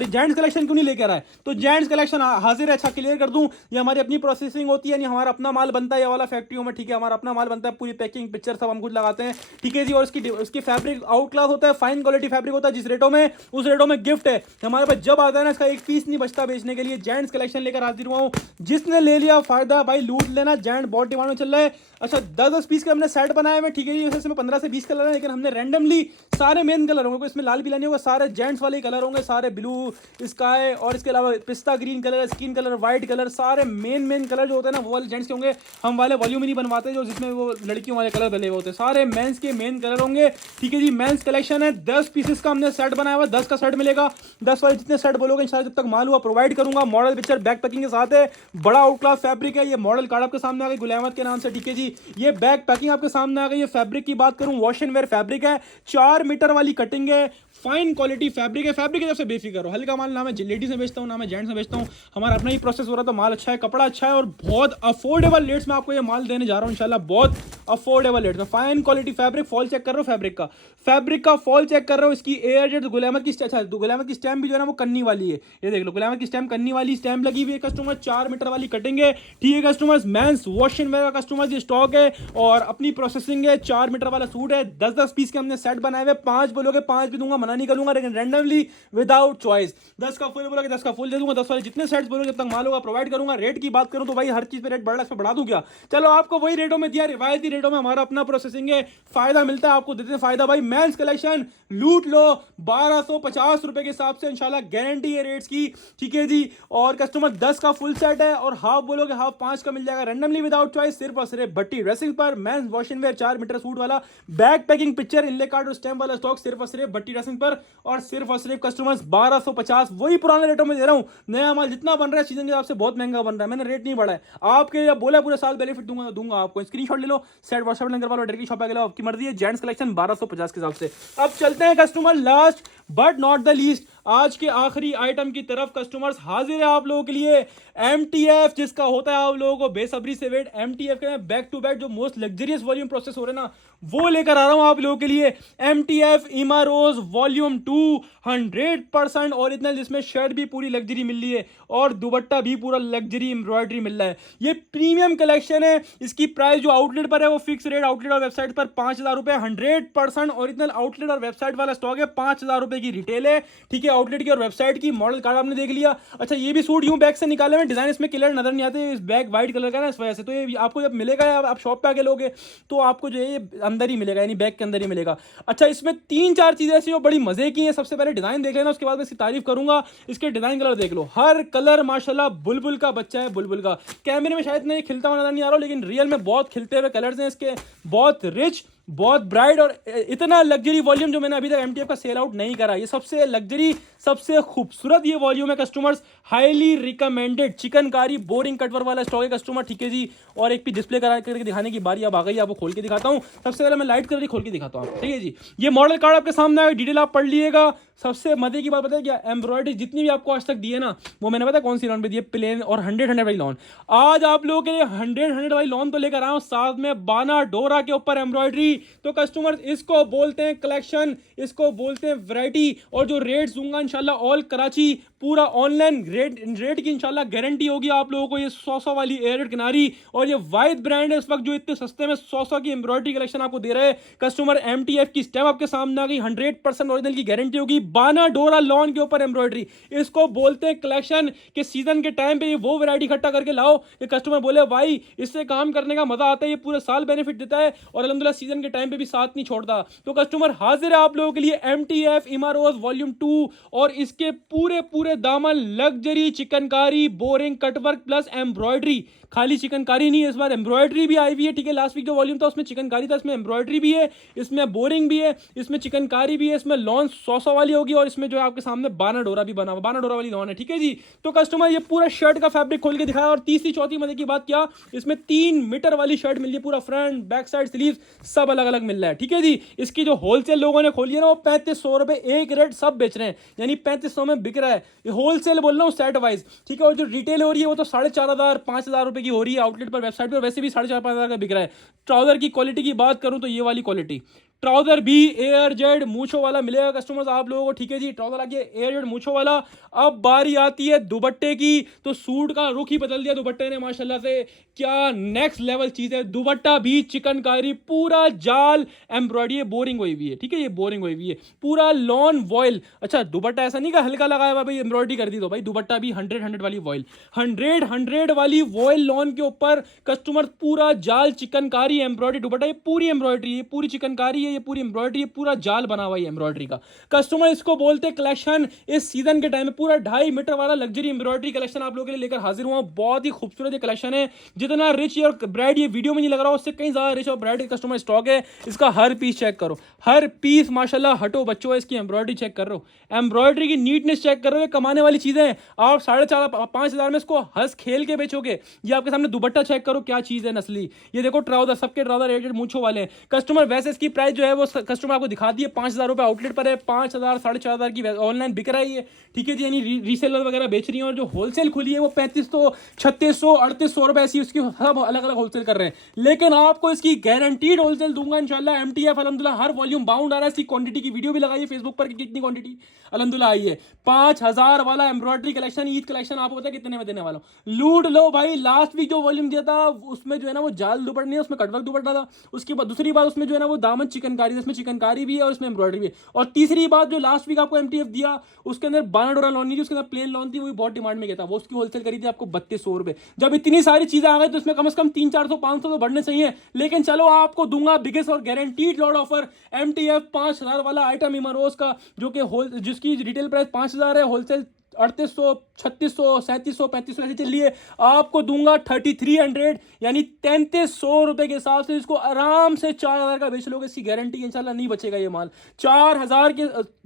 जेंट्स कलेक्शन क्यों नहीं लेकर आए। तो जेंट्स कलेक्शन हाजिर है, अच्छा क्लियर कर दूं, ये हमारी अपनी प्रोसेसिंग होती है, नहीं हमारा अपना माल बनता है ये वाला फैक्ट्रियों में, ठीक है, हमारा अपना माल बनता है, पूरी पैकिंग पिक्चर सब हम खुद लगाते हैं, ठीक है जी। और इसकी फैब्रिक आउट क्लास होता है, फाइन क्वालिटी फैब्रिक होता है, जिस रेटों में उस रेटों में गिफ्ट है हमारे पास। जब आता है ना इसका एक पीस नहीं बचता बेचने के लिए। जेंट्स कलेक्शन लेकर हाजिर हुआ हूं, जिसने ले लिया फायदा भाई, लूट लेना। जेंट बहुत डिमांड में चल रहा है। अच्छा 10-10 पीस के हमने सेट बनाए हुए, ठीक है जी, इसमें 15 से 20 कलर है, लेकिन हमने रैंडमली सारे मेन कलर होंगे, इसमें लाल पीला नहीं होगा, सारे जेंट्स वाले कलर होंगे, सारे ब्लू स्काई और इसके अलावा पिस्ता green colour, skin colour, white colour, सारे मेन कलर जो होते हैं ना वो वाले जेंट्स के होंगे। हम वाले वॉल्यूम ही नहीं बनवाते जो जिसमें वो लड़कियों वाले कलर डले हुए होते हैं, सारे मेंस के मेन कलर होंगे, ठीक है जी। मेंस कलेक्शन है, 10 पीसेस का हमने सेट बनाया हुआ, 10 का सेट मिलेगा। 10 वाले जितने सेट बोलोगे इंशाल्लाह जब तक माल हुआ प्रोवाइड करूंगा। मॉडल पिक्चर बैक पैकिंग के साथ है, बड़ा आउट क्लास फैब्रिक है। ये मॉडल कार्ड आपके सामने आ गई गुल अहमद के नाम से, ठीक है जी। ये बैक पैकिंग आपके सामने आ गई है। फैब्रिक की बात करूं, वॉश एंड वेयर फैब्रिक है, 4 मीटर वाली कटिंग है, फाइन क्वालिटी फैब्रिक है। फैब्रिक की तरफ से बेफिक्र हो, हल्का माल ना मैं लेडीज में बेचता हूँ ना मैं जेंट्स में बेचता हूँ, हमारा अपना ही प्रोसेस हो रहा है, तो माल अच्छा है, कपड़ा अच्छा है और बहुत अफोर्डेबल रेट्स में आपको ये माल देने जा रहा हूँ इंशाल्लाह, बहुत अफोर्डेबल रेट्स में। Fine quality fabric, fall check कर रहे हो फैब्रिक का फॉल चेक कर रहे हो। इसकी एयर जेट गुल अहमद की, अच्छा गुल अहमद की स्टैम्प भी जो है ना वो कन्नी वाली है, ये देख लो गुल अहमद की स्टैम्प कन्नी वाली स्टैम्प लगी हुई है कस्टमर। 4 मीटर वाली कटिंग है, ठीक है customers. Men's wash and wear का कस्टमर्स ये स्टॉक है और अपनी प्रोसेसिंग है। 4 मीटर वाला सूट है, 10-10 पीस के हमने सेट बनाए हुए। 5 बोलोगे 5 भी दूंगा, मना नहीं करूंगा, लेकिन रैंडमली विदाउट चॉइस। 10 का फुल बोलोगे 10 का फुल दे दूंगा, 10 वाले जितने सेट्स बोलोगे जब तक माल होगा प्रोवाइड करूंगा। रेट की बात करूं तो भाई हर चीज पे रेट बढ़ रहा है, इस पे बढ़ा दूं क्या? चलो आपको वही रेटों में दिया, रिवायती रेटों में, हमारा अपना प्रोसेसिंग है, फायदा मिलता है आपको, देते हैं फायदा भाई। मेंस कलेक्शन लूट लो 1250 रुपए के हिसाब से इंशाल्लाह, गारंटी है रेट्स की, ठीक है जी। और कस्टमर 10 का फुल सेट है और हाफ बोलोगे हाफ 5 का मिल जाएगा रैंडमली विदाउट चॉइस, सिर्फ और सिर्फ भट्टी ड्रेसिंग पर। Men's wash and wear 4 metre suit वाला, back packing picture inlay card और स्टैम्प वाला स्टॉक सिर्फ और सिर्फ भट्टी ड्रेसिंग पर, और सिर्फ कस्टमर्स 1250 वही पुराने रेटों में दे रहा हूं। नया माल जितना बन रहा है सीजन के हिसाब से बहुत महंगा बन रहा है, मैंने रेट नहीं बढ़ाया आपके लिए, बोला पूरे साल बेनिफिट दूंगा आपको। स्क्रीनशॉट ले लो, सेट व्हाट्सएप लिंक करवा लो, डायरेक्टली शॉप पे गए, आपकी मर्जी है। जेंट्स कलेक्शन 1250 के हिसाब से। अब चलते हैं customer last but not the least, आज के आखिरी आइटम की तरफ कस्टमर्स हाजिर है आप लोगों के लिए। MTF जिसका होता है आप लोगों को बेसब्री से वेट, MTF के बैक टू बैक जो मोस्ट लग्जरियस वॉल्यूम प्रोसेस हो रहे हैं ना, वो लेकर आ रहा हूं आप लोगों के लिए। MTF इमारोज वॉल्यूम 2 100% ओरिजिनल, जिसमें शर्ट भी पूरी लग्जरी मिल रही है और दुपट्टा भी पूरा लग्जरी एम्ब्रॉयडरी मिल रहा है। ये प्रीमियम कलेक्शन है। इसकी प्राइस जो आउटलेट पर है वो फिक्स रेट आउटलेट और वेबसाइट पर 5,000 रुपए। 100% ओरिजिनल आउटलेट और वेबसाइट वाला स्टॉक है। 5,000 रुपए की रिटेल है, ठीक है, आउटलेट की और वेबसाइट की। मॉडल कार्ड आपने देख लिया। अच्छा, ये भी सूट यूं बैग से निकाले में डिजाइन इसमें क्लियर नजर नहीं आते, इस बैग व्हाइट कलर का ना, इस वजह से। तो ये आपको जब मिलेगा, आप शॉप पे आके लोगे तो आपको जो है ये अंदर ही मिलेगा, यानी बैग के अंदर ही मिलेगा। अच्छा, इसमें 3-4 चीजें ऐसी जो बड़ी मजे की हैं। सबसे पहले डिजाइन देख लेना, उसके बाद मैं इसकी तारीफ करूंगा। इसके डिजाइन कलर देख लो, हर कलर माशाल्लाह बुलबुल का बच्चा है, बुलबुल का। कैमरे में शायद नहीं खिलता हुआ नजर नहीं आ रहा, लेकिन रियल में बहुत खिलते हुए कलर्स हैं इसके, बहुत रिच, बहुत ब्राइट और इतना लग्जरी वॉल्यूम जो मैंने अभी तक MTF का सेल आउट नहीं करा। ये सबसे लग्जरी, सबसे खूबसूरत ये वॉल्यूम है customers. Highly recommended chikankari boring कटवर वाला स्टॉक है कस्टमर, ठीक है जी। और एक भी डिस्प्ले करा करके दिखाने की बारी अब आ गई, आपको खोल के दिखाता हूं। सबसे पहले मैं लाइट कलर खोल के दिखाता हूं, ठीक है जी। ये मॉडल कार्ड आपके सामने आएगा, डिटेल आप पढ़ लीजिएगा। सबसे मजे की बात पता है क्या, एम्ब्रॉयडरी जितनी भी आपको आज तक दी है ना, वो मैंने पता कौन सी लॉन पे दी है, प्लेन और 100 वाली लॉन। आज आप लोगों के लिए 100 वाली लॉन तो लेकर आया हूं, साथ में बाना डोरा के ऊपर एम्ब्रॉयडरी। तो कस्टमर इसको बोलते हैं कलेक्शन, इसको बोलते हैं वैरायटी। और जो रेट्स दूंगा इंशाल्लाह ऑल कराची, पूरा ऑनलाइन रेट की इंशाल्लाह गारंटी होगी आप लोगों को। ये 100 वाली एयरटेल किनारी और ये वाइद ब्रांड है इस वक्त जो इतने सस्ते में 100 की एम्ब्रॉयडरी कलेक्शन आपको दे रहे हैं कस्टमर। MTF की स्टेप आपके सामने आ गई, 100% ओरिजिनल की गारंटी होगी। बाना डोरा लॉन के ऊपर एम्ब्रॉयडरी, इसको बोलते हैं कलेक्शन। के सीजन के टाइम पे ये वो वैरायटी इकट्ठा करके लाओ कि कस्टमर बोले भाई इससे काम करने का मजा आता है, ये पूरे साल बेनिफिट देता है और अल्हम्दुलिल्लाह सीजन के टाइम पे भी साथ नहीं छोड़ता। तो कस्टमर हाजिर है आप लोगों के लिए MTF इमारोज वॉल्यूम 2 और इसके पूरे पूरे दामन luxury chikankari boring cutwork plus embroidery. खाली चिकनकारी नहीं है, इस बार एम्ब्रॉयडरी भी आई हुई है, ठीक है। लास्ट वीक जो वॉल्यूम था उसमें चिकनकारी था, इसमें एम्ब्रॉयडरी भी है, इसमें बोरिंग भी है, इसमें चिकनकारी भी है, इसमें लॉन 100 वाली होगी और इसमें जो है आपके सामने बाना डोरा भी बना हुआ, बाना डोरा वाली लॉन है, ठीक है जी। तो कस्टमर ये पूरा शर्ट का फैब्रिक खोल के दिखाया। और तीसरी चौथी मजे की बात क्या, इसमें 3 मीटर वाली शर्ट मिल रही है, पूरा फ्रंट बैक साइड स्लीव सब अलग अलग मिल रहा है, ठीक है जी। इसकी जो होलसेल लोगों ने खोली है ना, वो 3500 रुपए एक रेट सब बेच रहे हैं, यानी 3500 में बिक रहा है। ये होलसेल बोल रहा हूँ सेट वाइज, ठीक है। और जो रिटेल हो रही है वो तो 4,500 5,000 रुपए की हो रही है आउटलेट पर, वेबसाइट पर वैसे भी 4,500 का बिक रहा है। ट्राउजर की क्वालिटी की बात करूं तो ये वाली क्वालिटी, ट्राउजर भी एयर जेड मूछों वाला मिलेगा कस्टमर्स आप लोगों को, ठीक है जी। ट्राउजर आ गया एयर जेड मूछों वाला। अब बारी आती है दुपट्टे की, तो सूट का रुख ही बदल दिया दुपट्टे ने माशाल्लाह से। क्या नेक्स्ट लेवल चीज है, दुपट्टा भी चिकनकारी, पूरा जाल एम्ब्रॉयडरी, बोरिंग हुई हुई है, ठीक है, ये बोरिंग हुई हुई है, पूरा लॉन वॉयल। अच्छा, दुपट्टा ऐसा नहीं का हल्का लगाया हुआ भाई एम्ब्रॉयडरी कर दी, तो भाई दुपट्टा भी 100 वाली वॉयल, 100 वाली वॉयल लॉन के ऊपर कस्टमर, पूरा जाल चिकनकारी एम्ब्रॉयडरी दुपट्टा। ये पूरी एम्ब्रॉयडरी, ये पूरी चिकनकारी है, ये पूरी एम्ब्रॉयडरी, ये पूरा जाल बना हुआ है एम्ब्रॉयडरी का। कस्टमर इसको बोलते हैं कलेक्शन। इस सीजन के टाइम में पूरा 2.5 मीटर वाला लग्जरी एम्ब्रॉयडरी कलेक्शन आप लोगों के लिए लेकर हाजिर हुआ। बहुत ही खूबसूरत ये कलेक्शन है, जितना रिच और ब्राइट ये वीडियो में नहीं लग रहा, उससे कहीं ज्यादा रिच और ब्राइट कस्टमर स्टॉक है। इसका हर पीस चेक करो, हर पीस माशाल्लाह, हटो बच्चों, इसकी एम्ब्रॉयडरी चेक कर रहे हो, एम्ब्रॉयडरी की नीटनेस चेक कर रहे हो। ये कमाने वाली चीजें हैं। आप 4,500-5,000 में इसको हंस खेल के बेचोगे। ये आपके सामने दुपट्टा चेक करो, क्या चीज है नस्ली। ये देखो ट्राउजर, सबके ट्राउजर रेटेड मूंछों वाले हैं कस्टमर। वैसे इसकी प्राइस जो है वो कस्टमर आपको दिखा दिए 5,000 रुपए आउटलेट पर है, 5,000 4,500 की ऑनलाइन बिक रही है, ठीक है जी। यानी रीसेलर वगैरह बेच रही है। और जो होलसेल खुली है वो 3500 3600 3800 रुपए ऐसी उसकी सब अलग अलग होलसेल कर रहे हैं। लेकिन आपको इसकी गारंटीड होलसेल दूंगा इंशाल्लाह। MTF अल्हम्दुलिल्लाह हर वॉल्यूम बाउंड आ रहा है। इसकी क्वांटिटी की वीडियो भी लगाई फेसबुक पर कि कितनी क्वांटिटी अल्हम्दुलिल्लाह आई है। 5,000 वाला एम्ब्रॉयडरी कलेक्शन, ईद कलेक्शन आपको पता है कितने में देने वाला हूं, लूट लो भाई। लास्ट वीक जो वॉल्यूम दिया था उसमें जो है ना वो जाल दुपट्टा नहीं है, उसमें कटवर्क दुपट्टा था। उसके बाद दूसरी बात उसमें जो है ना वो दामन चिकनकारी, इसमें चिकनकारी भी है और इसमें एम्ब्रॉयडरी भी है। और तीसरी बात जो लास्ट वीक आपको MTF दिया उसके अंदर बाना डोरा लॉन नहीं थी, उसके अंदर प्लेन लॉन थी, वो भी बहुत डिमांड में गया था। वो उसकी होलसेल करी थी आपको 3200 रुपए। जब इतनी सारी चीजें आ गई तो इसमें कम से कम 300-400-500 तो बढ़ने चाहिए। लेकिन चलो आपको दूंगा बिगेस्ट और गारंटीड लॉट ऑफर MTF 5,000 वाला आइटम इमारोज का, जो कि जिसकी रिटेल प्राइस 5,000 है, होलसेल 3800, 3600, 3700, 3500 ऐसे चल रही है। आपको दूंगा 3300 यानी 3300 रुपए के हिसाब से इसको आराम से 4000 का बेच लोगे। इसकी गारंटी इंशाल्लाह नहीं बचेगा ये माल। 4000 की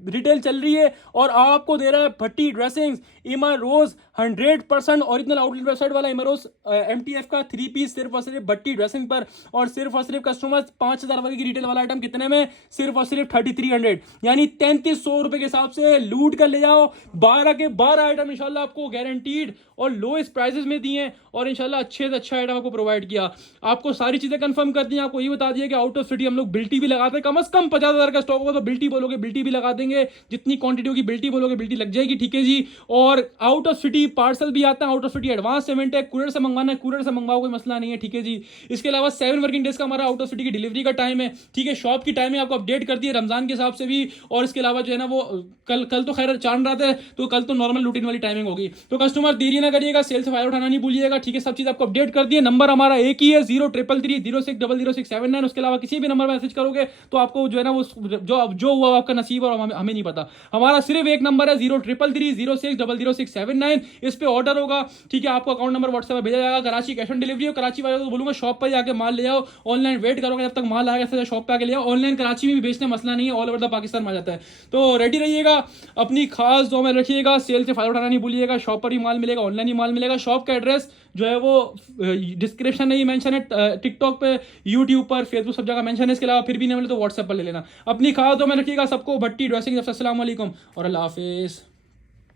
रिटेल चल रही है और आपको दे रहा है भट्टी ड्रेसिंग्स इमा रोज 100% ओरिजिनल आउटलेट वेबसाइट वाला इमा रोज MTF का 3 पीस सिर्फ और सिर्फ भट्टी ड्रेसिंग पर। और सिर्फ कस्टमर 5000 वाले की रिटेल वाला आइटम कितने में, सिर्फ और सिर्फ 3300 यानी 3300 रुपए के हिसाब से लूट कर ले जाओ। 12 के 12 आइटम इंशाल्लाह आपको गारंटीड और लोएस्ट प्राइसेस में दिए और इंशाल्लाह अच्छे से अच्छा आइटम आपको प्रोवाइड किया। आपको सारी चीजें कंफर्म कर दी। आपको ये बता दिया कि आउट ऑफ सिटी हम लोग बिल्टी भी लगाते हैं। कम से कम 50,000 का स्टॉक होगा तो बिल्टी बोलोगे बिल्टी भी लगा देंगे। जितनी क्वांटिटी होगी बिल्टी बोलोगे बिल्टी लग जाएगी, ठीक है जी। और आउट ऑफ सिटी पार्सल भी आता है, out of city advance payment है। कुरियर से मंगवाना है कुरियर से मंगवाओ, कोई मसला नहीं है, ठीक है जी। इसके अलावा 7 वर्किंग डेज का हमारा आउट ऑफ सिटी की डिलीवरी का टाइम है, ठीक है। शॉप की टाइमिंग आपको अपडेट कर दी है रमजान के हिसाब से भी। और इसके अलावा जो है ना वो कल तो खैर चांद रात है तो कल तो नॉर्मल रूटीन वाली टाइमिंग होगी। तो कस्टमर देरी ना करिएगा, सेल से फायदा उठाना नहीं भूलिएगा, ठीक है। सब चीज आपको अपडेट कर दिए। नंबर हमारा एक ही है 033306000679। उसके अलावा किसी भी नंबर पर मैसेज करोगे तो आपको जो है ना वो जो हुआ आपका नसीब और हमें नहीं पता। हमारा सिर्फ एक नंबर है 033306000679। इस पे ऑर्डर होगा, ठीक है। आपको अकाउंट नंबर व्हाट्सएप पर भेजा जाएगा। कराची कैश ऑन डिलीवरी हो, कराची वाले को बोलूंगा शॉप पर जाके माल ले जाओ। ऑनलाइन वेट करोगे जब तक माल आएगा, शॉप पे आके ले आओ। ऑनलाइन कराची में भी बेचने मसला नहीं है, ऑल ओवर द पाकिस्तान में आ जाता है। तो रेडी रहिएगा, अपनी खास दुआ में रखिएगा, सेल से फायदा उठाना नहीं भूलिएगा। शॉप पर ही माल मिलेगा, ऑनलाइन ही माल मिलेगा। शॉप का एड्रेस जो है वो डिस्क्रिप्शन में ही मेंशन है, टिकटॉक पे, यूट्यूब पर, फेसबुक सब जगह मेंशन है। इसके अलावा फिर भी नहीं मिले तो व्हाट्सएप पर ले लेना। अपनी खास दुआ में रखिएगा। सबको भट्टी ड्रेसिंग, अस्सलाम वालेकुम और अल्लाह हाफिज़।